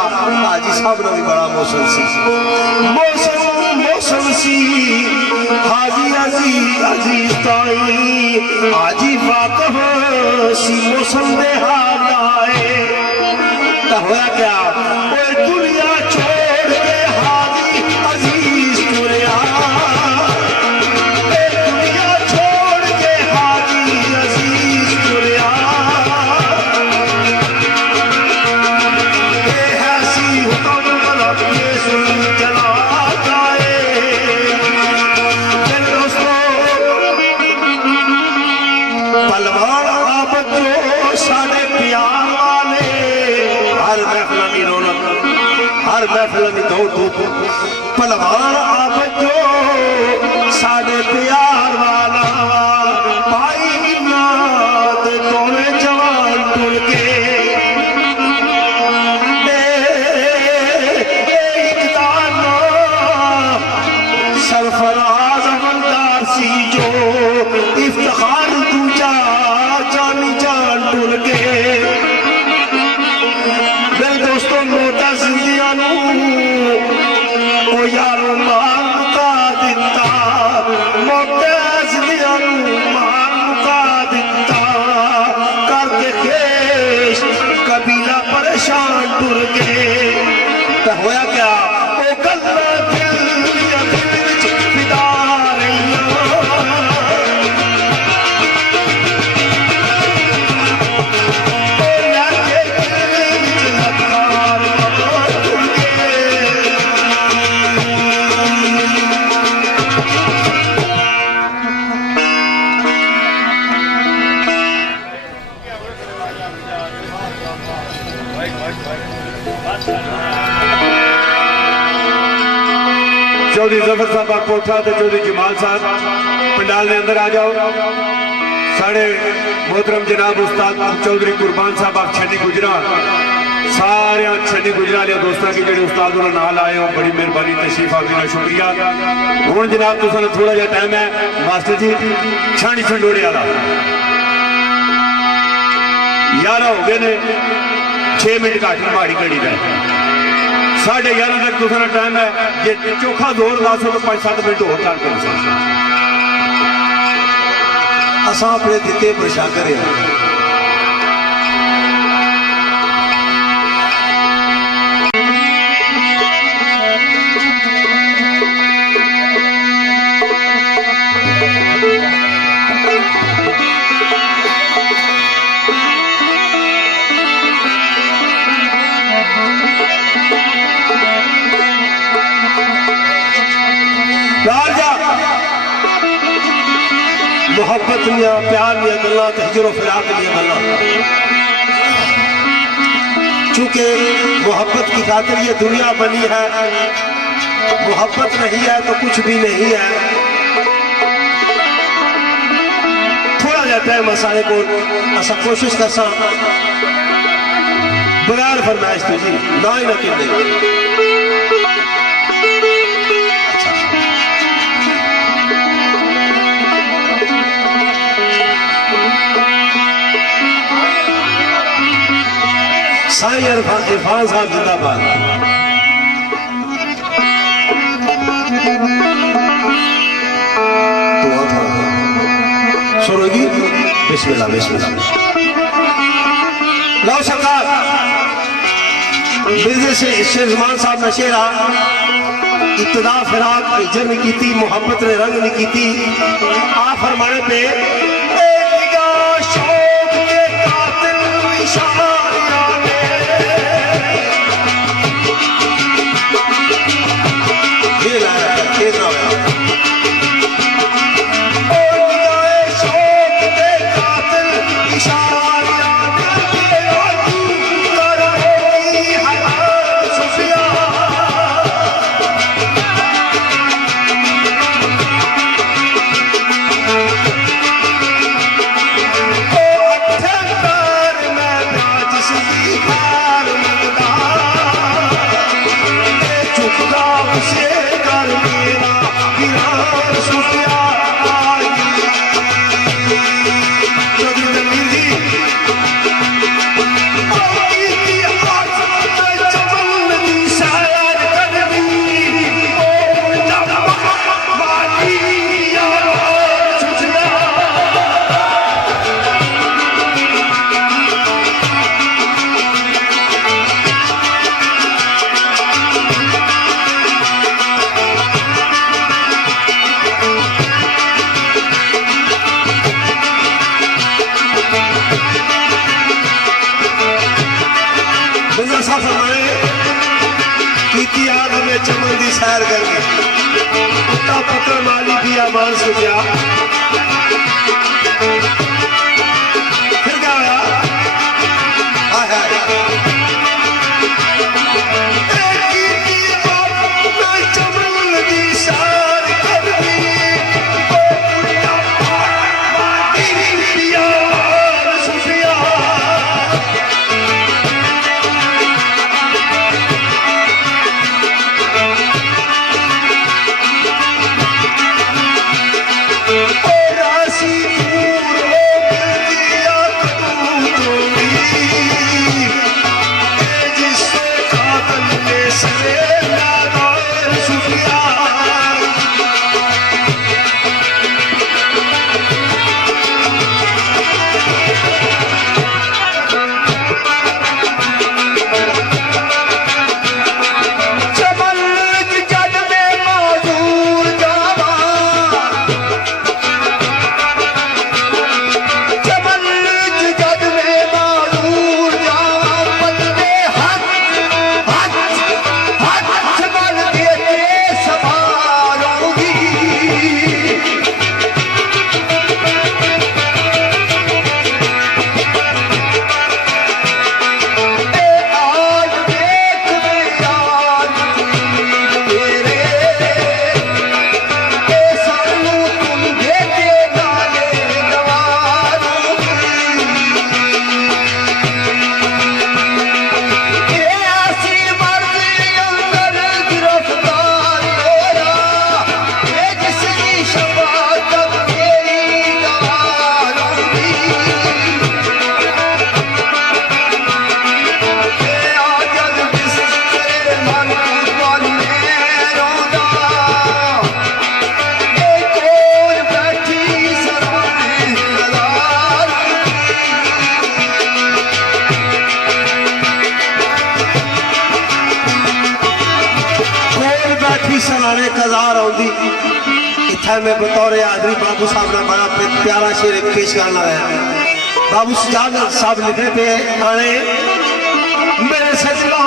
हाजी साहब ने भी बड़ा मौसम सी मौसम मौसम सी हाजी अजीज ताई हाजी वाकफ सी मौसम दे हाल आए तो होया क्या ओए दुनिया छोड़ के हाजी अजीज तुरया दुनिया छोड़ के हाजी अजीज तुरया ऐसी हुक्म मलक के सुन चला जाए मेरे दोस्तों पलवान आप जो साढ़े प्यार वाले हर महफिल की रौनक हर महफिल की दौड़ धूप पलवान आप जो साढ़े प्यार वाला भाई नाद तोड़े जवान टुल के सरफराज अमलदार सी जो इफ्तिखार दूजा जानी जान टुल के मेरे दोस्तों मोटा जिंदगियां ओ यारो मार मुका दिता मोटा जिंदगियां मार मुका दिता करके खेश कबीला परेशान टुर गए तो होया क्या ओ गल्ला चौधरी जफर साहब कोठा तो चौधरी जमाल साहब पंडाल ने अंदर आ जाओ साढ़े मोहतरम जनाब उस्ताद चौधरी कुर्बान साहब आप छन्नी गुजरा सारे छन्नी गुजरा वाले दोस्तों की जो उस्ताद नाल आए हो बड़ी मेहरबानी तशरीफ आने का शुक्रिया हूँ जनाब तुसा थोड़ा जहा टाइम है मास्टर जी छाणी छंडोड़े वाला 11 हो गए ने 6 मिनट घट माड़ी घड़ी का 11:30 तक दूसरा टाइम है जे चोखा जोर ला सो तो 5-7 मिनट और कर असा अपने दिते प्रशा करे मोहब्बत प्यार गल्ला हिजरो फिराक गल्ला चूंकि मोहब्बत की खातिर ये दुनिया बनी है मोहब्बत नहीं है तो कुछ भी नहीं है थोड़ा जहा टाइम असारे को असा कोशिश कर बगैर फरमाइश तो जी ना ही ना कि साईं इरफान साहब जिंदाबाद सुनोगी बिस्मिल्लाह बिस्मिल्लाह लो सरकार मिर्जे से शेरजमान साहब ने शेरा इब्तदा फिराक इज्जत नहीं की थी मोहब्बत ने रंग नहीं की थी आ फरमाने पे शौक के कातिल चमन की सैर करके कुत्ता पकड़ वाली बियाबान से गया। फिर क्या होया? हाय हाय चमन की सैर करके सलाने कजार आउंदी इत्थे मैं बतौर आदरी बाबू साहब ने बड़ा प्यारा शेर पेश करना है। बाबू सजाद साहब लिखे पे आने मेरे सजना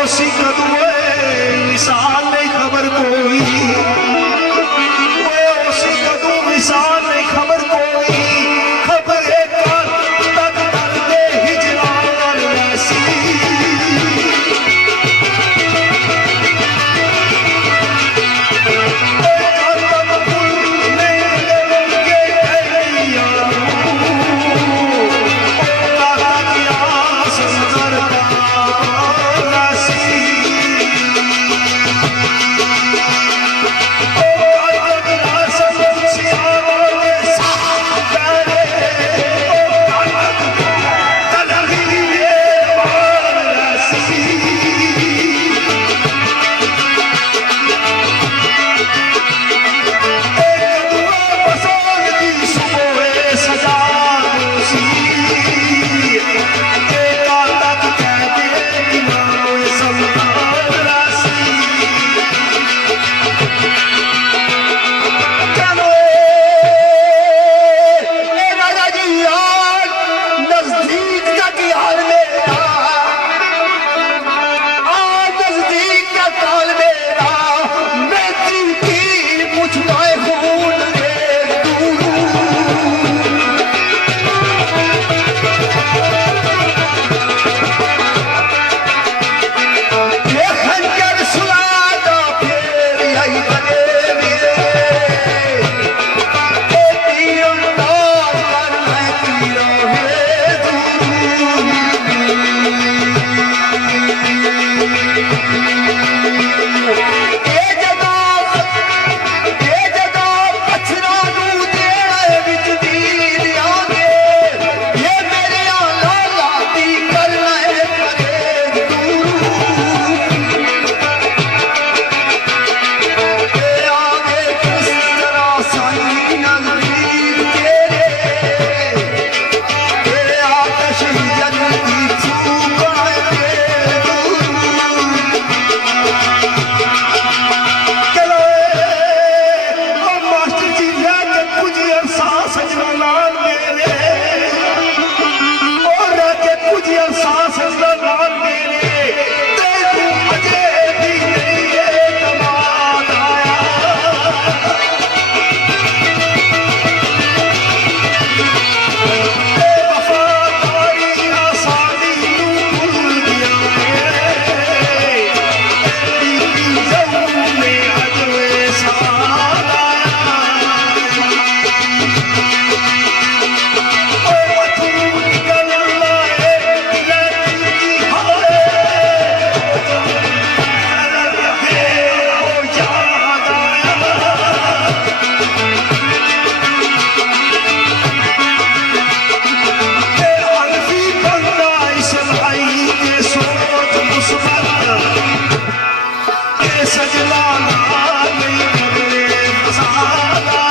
ओसी कदुए मिसाल नहीं खबर कोई, ओसी कदू मिसाल नहीं खबर कोई, खबर एक तक दे हिजरान ऐसी सजना नहीं करे साला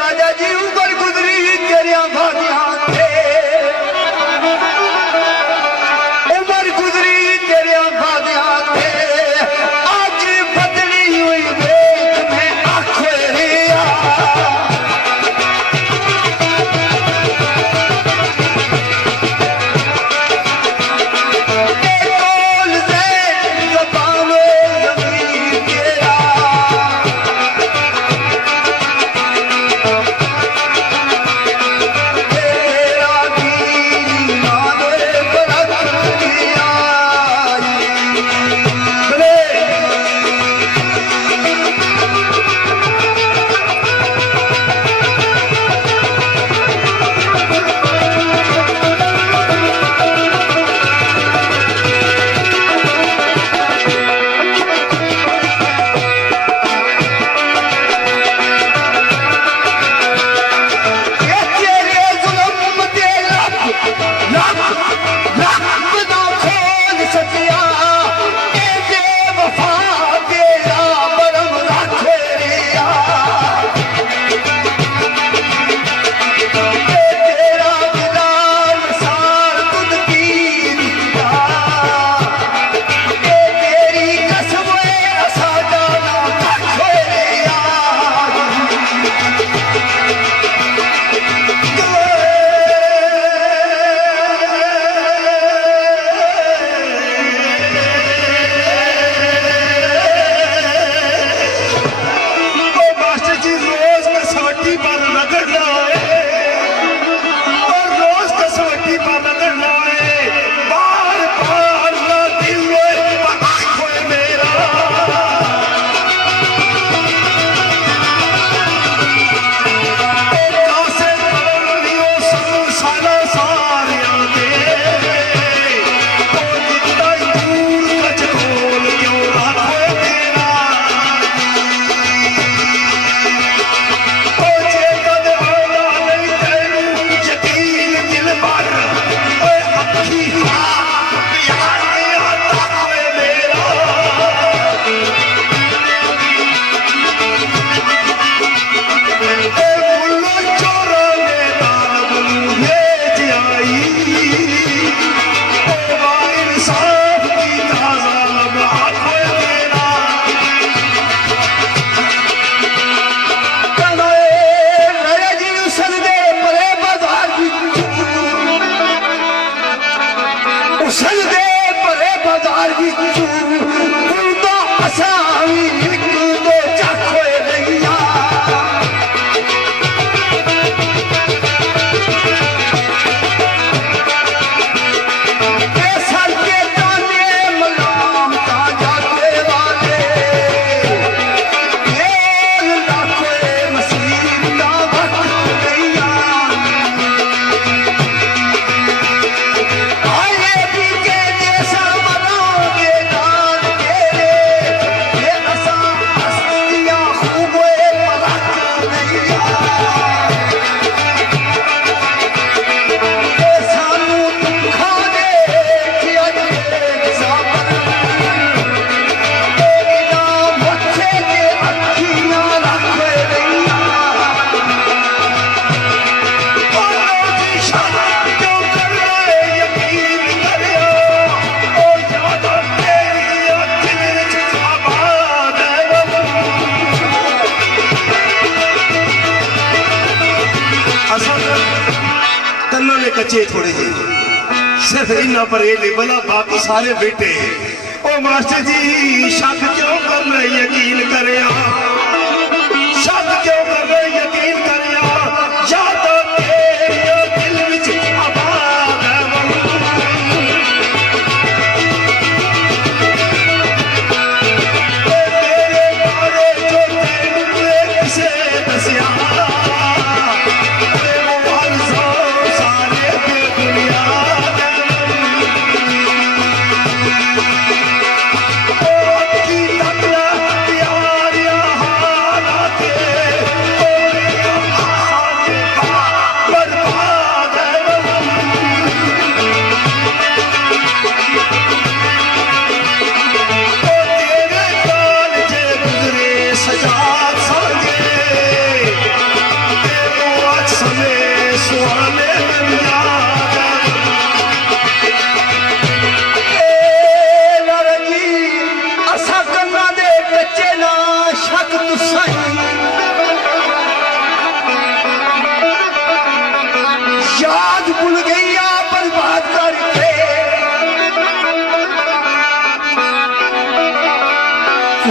राजा जी ऊपर गुजरी तेरिया भादिया थे उमर गुजरी तेरिया भादिया थे आज बदली हुई देख में आंखों रिया कच्चे थोड़े जे सिर्फ इन्ना पर ये लेबला बाकी सारे बेटे ओ मास्टर जी शक क्यों कर रहे यकीन करे शक क्यों कर रहे यकीन करे या तो तेरे दिल विच आबाद है तेरे बारे जो तेरे किसे दसिया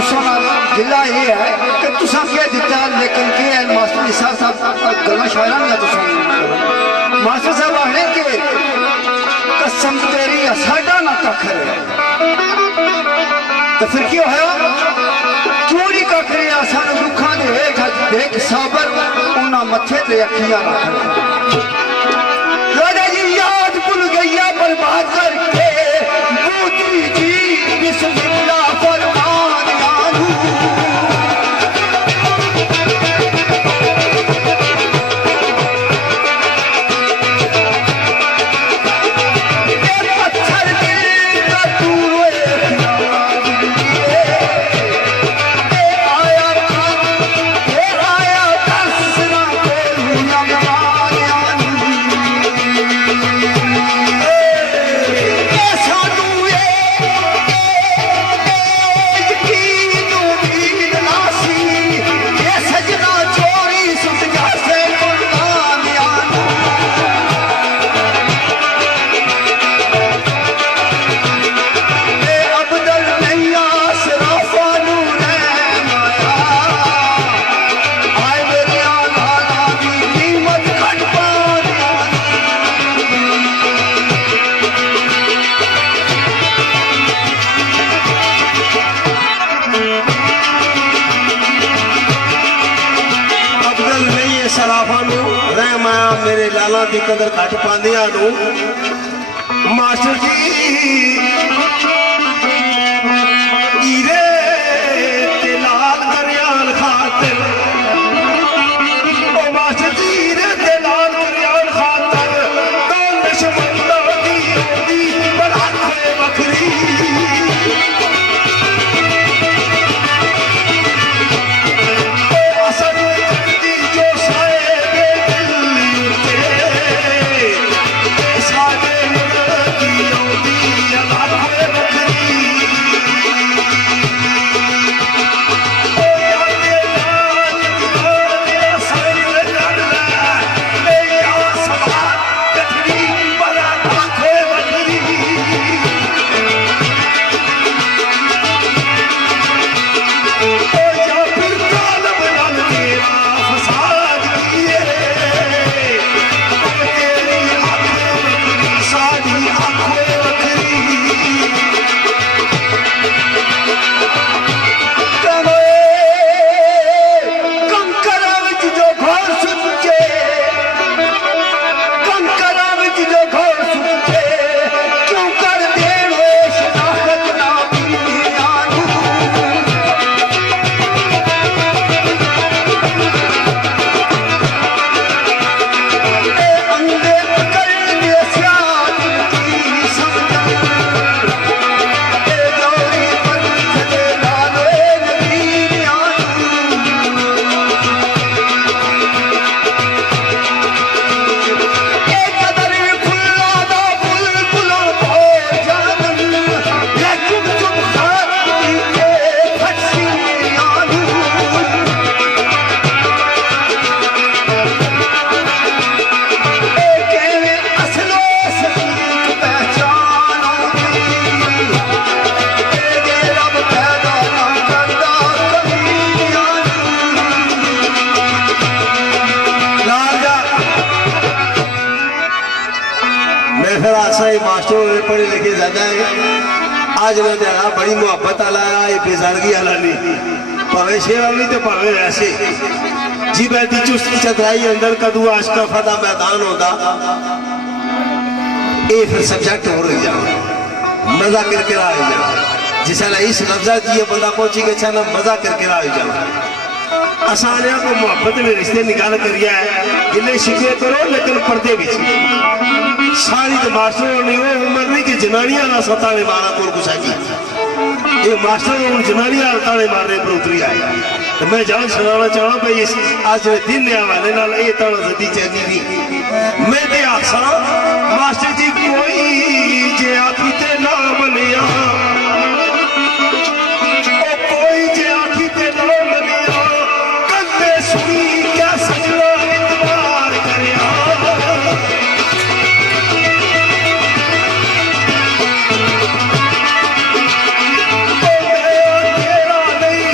सोना गिला ये है कि तुसा कह दिता लेकिन के है मास्टर निसार साहब गल्ला शायरान का तो सुन मास्टर साहब आखने के कसम तेरी साडा ना कखर तो फिर क्यों है क्यों नहीं कखर सानू दुखा दे हेठ देख साबर उन्हां मथे ते अखियां रख राजा जी याद भूल गईया बर्बाद करके बूटी जी बिस्मिल्लाह फरमान यानू मेरे लाला की कदर घट पांदिया मास्टर जी हीरे ते लाल दरियाल खातिर ओ मास्टर जी हीरे ते लाल दरियाल खातिर तो नशबंदा दी होती बड़ा बखरी मास्टर पढ़े लिखे ज्यादा है आज मैं देना बड़ी मुहब्बत आला ये बेजारगी आला नहीं भावे शेरावली तो भावे वैसे जी बैठी चुस्ती चतराई अंदर कदू आशका दा मैदान होता ये फिर सब्जेक्ट हो रही जाओ मजा करके आ जाओ जिसला इस लफ्जा जी बंदा पहुंची के छा मजा करके आ जाओ आसानिया को मोहब्बत में रिश्ते निकाल करिया है गिले शिकवे करो लेकिन पर्दे भी सारी तो मास्टर नहीं वो उम्र नहीं कि जनानियां ना सताने मारा कोल कुछ है ये मास्टर उन जनानियां ताने मारने पर उतरी आए तो मैं जान सुनाना चाहूँ भाई इस आज दिन ने हवाले नाल ये ताना जदी चैनी नहीं मैं ते आखसा मास्टर जी कोई जे आखी ते ना बनिया ओ कोई जे आखी ते ना बनिया कंधे सुनी क्या सजना इतबार करया तेरा नहीं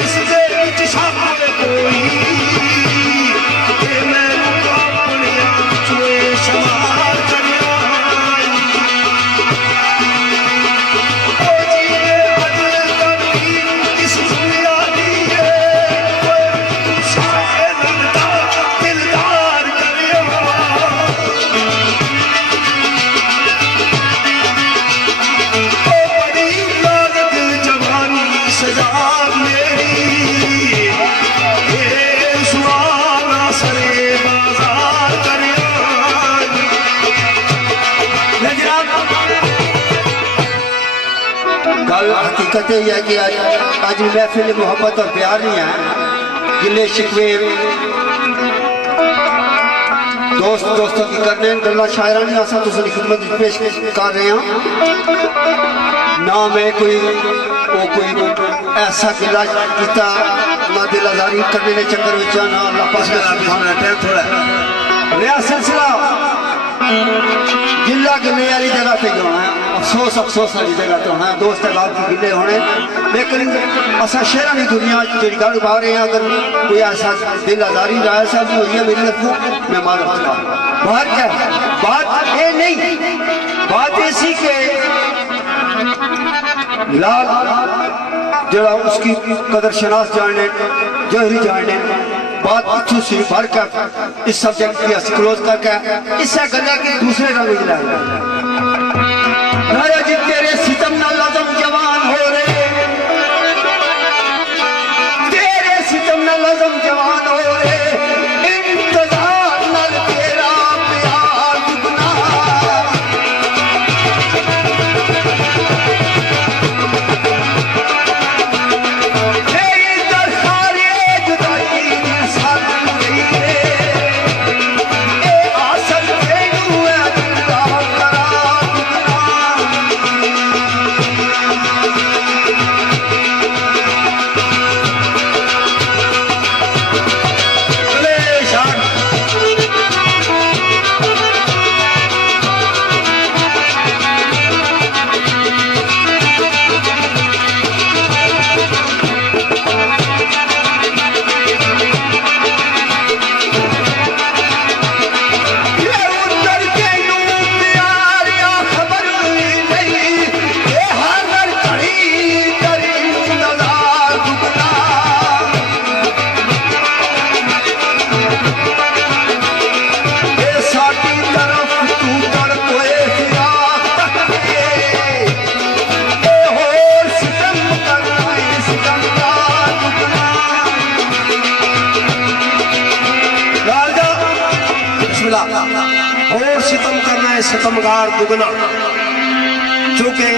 गल हकीकत यही है कि आज महफिल मोहब्बत और प्यार नहीं है, गिले शिकवे दोस्त दोस्तों की करने गल्ला शायरानी असा तुसां दी खिदमत विच पेश कर रहे हैं। ना मैं कोई ऐसा गिला किया ना दिल आजारी करने के चक्कर में ना अल्लाह पाक थोड़ा नया सिलसिला गिला गिले वाली जगह पे होना है, अफसोस वाली जगह पे होना है, दोस्त अहबाब के गिले होने। लेकिन असा शहर की दुनिया जी गल पा रहे हैं, अगर कोई ऐसा दिल आजारी राय साहब हुई है मेरी तरफ मैं मार बात क्या बात ये नहीं, बात ऐसी के लाल जरा उसकी कदर शनास जानने जहरी जानने बात अच्छी सी भर कर इस सब्जेक्ट की क्लोज करके इससे गला की दूसरे रंग मिला राजा जी तेरे सितम ना लजम जवान हो रे, तेरे सितम ना लजम जवान हो रे, इंतजार न तेरा प्यार दुगना, तेरी दरसारी जुदाई दिल साथ गई रे, ए आसल तेनू है दिलदार करार दुगना। और सितम करना है सितमगार दुगना, चूंकि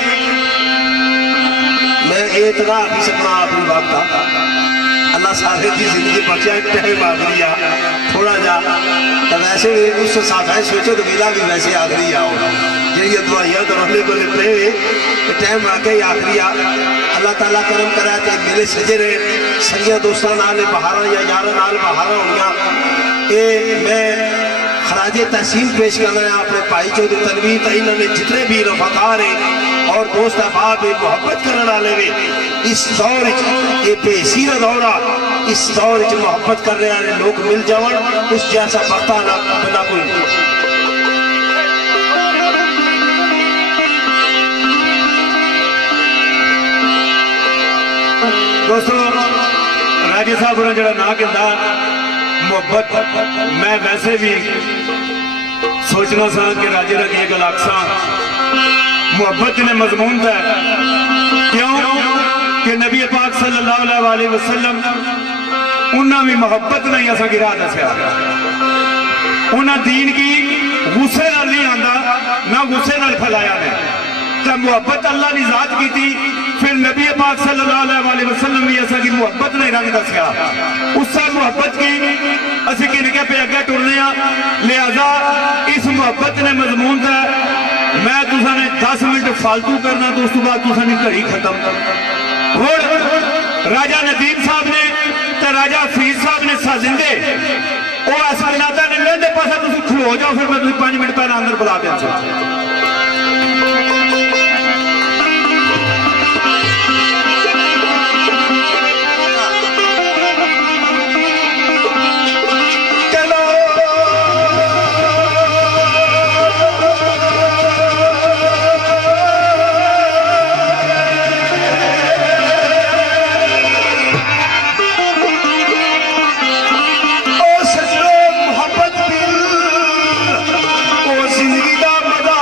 मैं एतगा भी सकना अपनी बात का अल्लाह सारे की जिंदगी बचा टाइम आखिरी आ थोड़ा जा तो वैसे उस साथ है सोचो तो मेला भी वैसे आखिरी आओ जी दवाइयाँ करने को निकले टाइम आके आखिरी आ अल्लाह ताला करम करा तो मेरे सजे रहे सरिया दोस्तों नाल बहारा या यार नाल बहारा होनिया ये मैं खराज तहसीन पेश करना है अपने भाई चौधरी तनवीर तो इन्होंने जितने भी रफाकार है और दोस्त अहबाब मोहब्बत करने वाले भी इस दौर ये बेसीरा दौरा इस दौर मोहब्बत करने वाले लोग मिल जावन उस जैसा बता ना बना कोई नहीं। दोस्तों राजे साहब ने जरा ना कहता मोहब्बत मैं वैसे भी सोचना सा कि राजे रंग ये गल आखसा मोहब्बत ने मजमून है क्यों कि नबी पाक सल्लल्लाहु अलैहि वसल्लम उन्हें भी मोहब्बत नहीं असा गिरा दसिया उन्हें दीन की गुस्से नाल नहीं आंदा ना गुस्से नाल फैलाया ने तो मोहब्बत अल्लाह की जात की थी फिर नबी पाक सल्लल्लाहु अलैहि वसल्लम भी असा की मोहब्बत नहीं रंग दसिया उससे मोहब्बत की असी किनके पे अगे टुरने लिहाजा इस मोहब्बत ने मजमून है मैं तुसा ने 10 मिनट फालतू करना तो उस बाद तुसा ने घड़ी खत्म हुण राजा नदीम साहब ने तो राजा हफीज साहब ने साजिंदे वो असनादा ने लेंदे पासा तुम खलो जाओ फिर मैं तुम 5 मिनट पहले अंदर बुला दें जिंदगी का मजा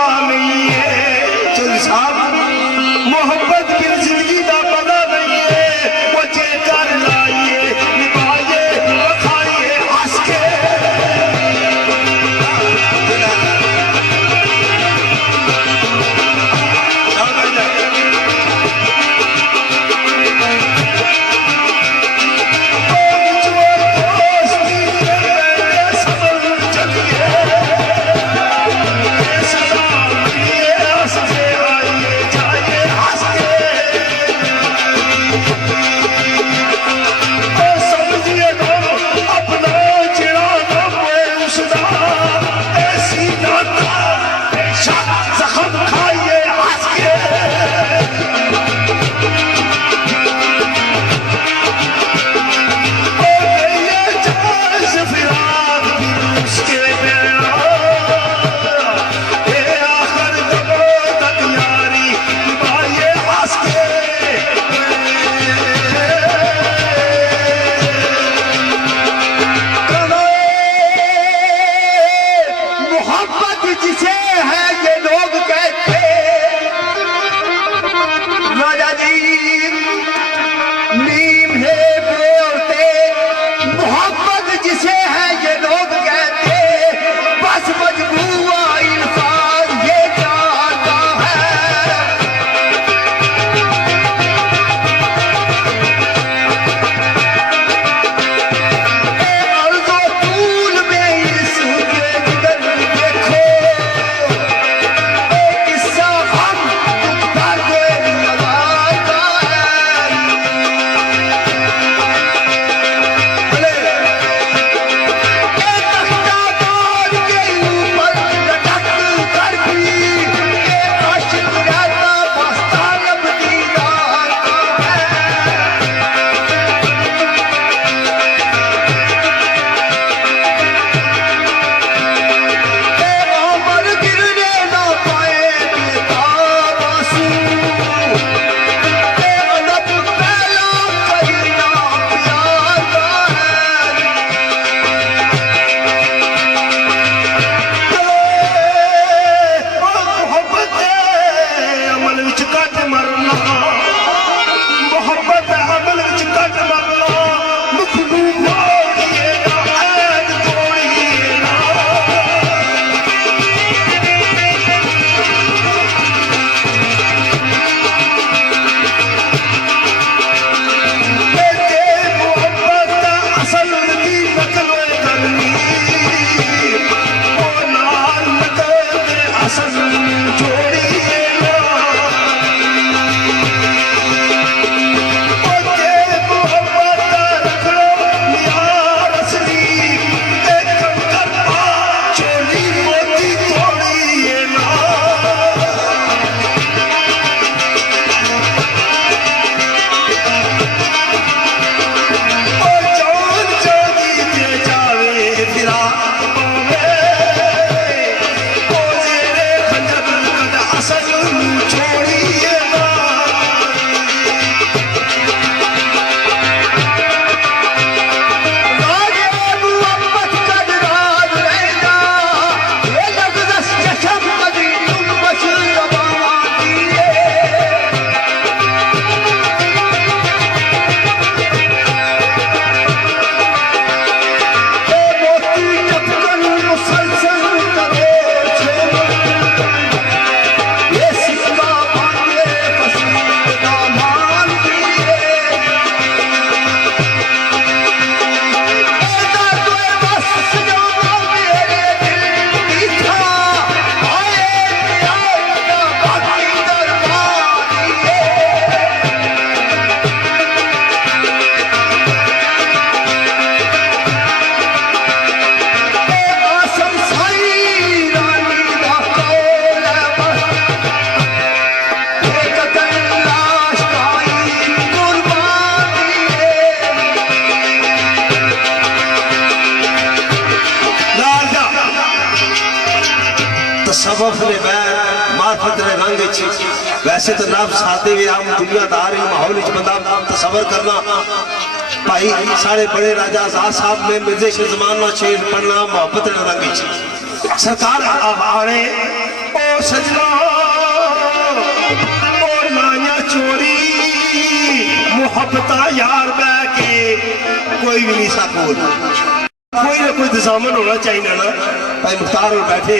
तसव्वुफ ने बैर मार्फत ने रंग वैसे तो नब सादे भी आम दुनियादार माहौल बंदा तस्वर करना भाई साढ़े बड़े राजा आजाद साहब ने मिर्जे शेर जमाना शेर पढ़ना मोहब्बत ने रंग सरकार आने ओ सजना और लाया चोरी मोहब्बत यार बह के कोई भी नहीं सकूल कोई ना कोई दामन होना चाहिए ना भाई मुख्तार और बैठे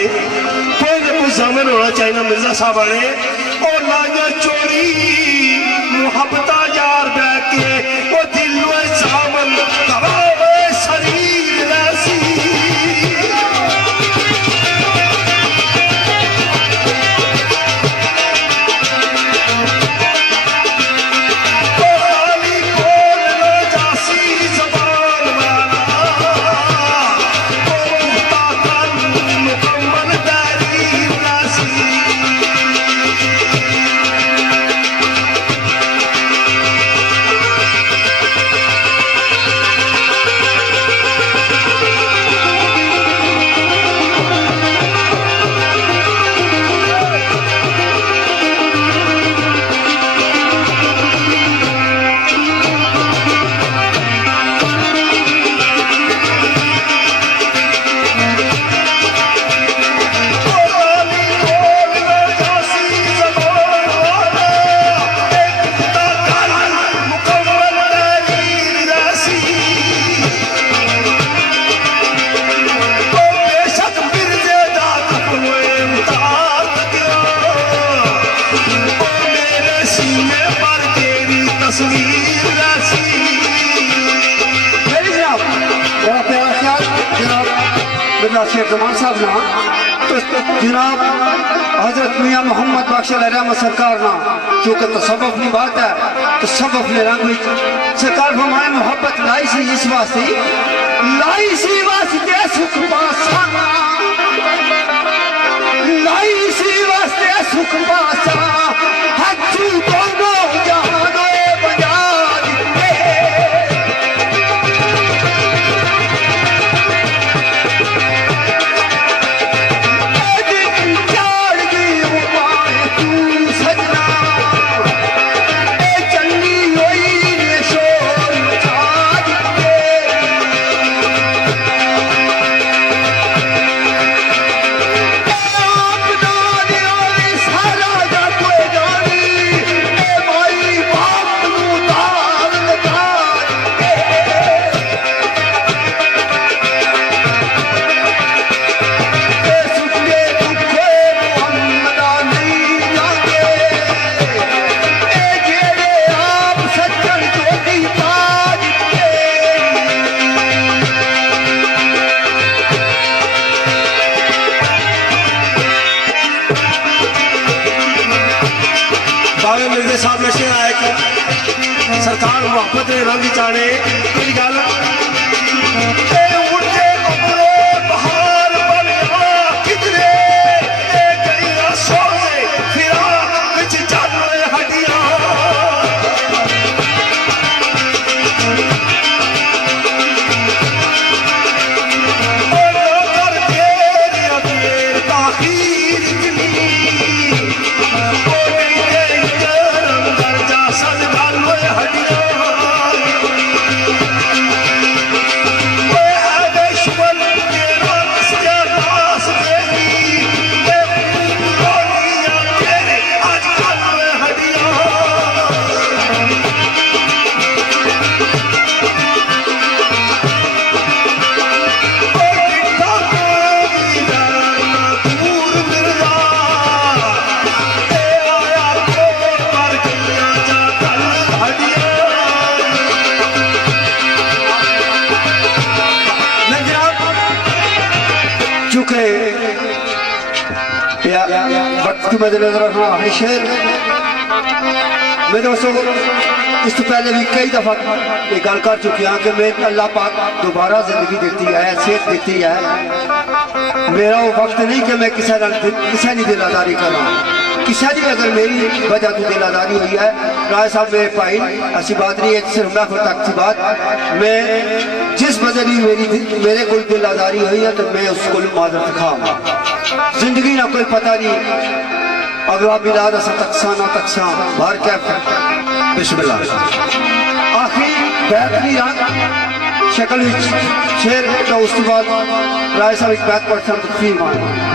कोई ना कोई दामन होना चाहिए ना मिर्जा साहब आने और लाया चोरी मोहब्बत यार बह के वो दिल में दामन कबावे शरीर ऐसी शेख जमान साहब ना तो जनाब हजरत मियाँ मोहम्मद बख्श रहमत सरकार ना चूँकि तसव्वुफ की बात है तसव्वुफ ने रंग सरकार फरमाए मोहब्बत लाई सी इस वास्ते सुख पासा लाई सी वास्ते सुख पासा हथू दोनों जहानों बजा दिते सरकार मोहब्बत ने रंग चाने गल वक्त की मद्देनजर रखना है शेर मेरे दोस्तों इस तो पहले भी कई दफा ये गल कर चुकी हाँ कि मैं अल्लाह पाक दोबारा जिंदगी देती है सेहत देती है मेरा वो वक्त नहीं कि मैं किसी की दिलादारी करा किसी की अगर मेरी वजह तो दिलादारी हुई है राय साहब मेरे भाई ऐसी बात नहीं है सिर्फ महफिल तक की बात मैं जिस वजह की मेरे को दिलादारी हुई है तो मैं उसको माजरत खाऊंगा जिंदगी ना कोई पता नहीं अगला मिलाद असा तकसा बाहर क्या बिस्मिल्लाह आखिरी बैत नहीं रहा शक्ल शेर तो उसके बाद राय साहब एक बैत पढ़ता तो फिर मान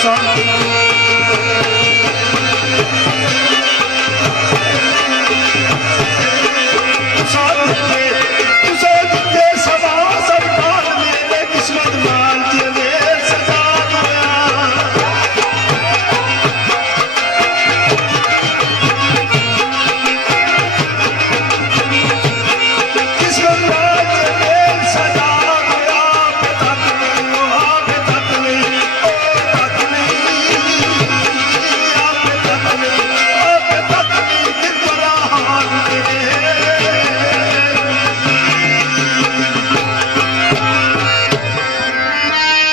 song.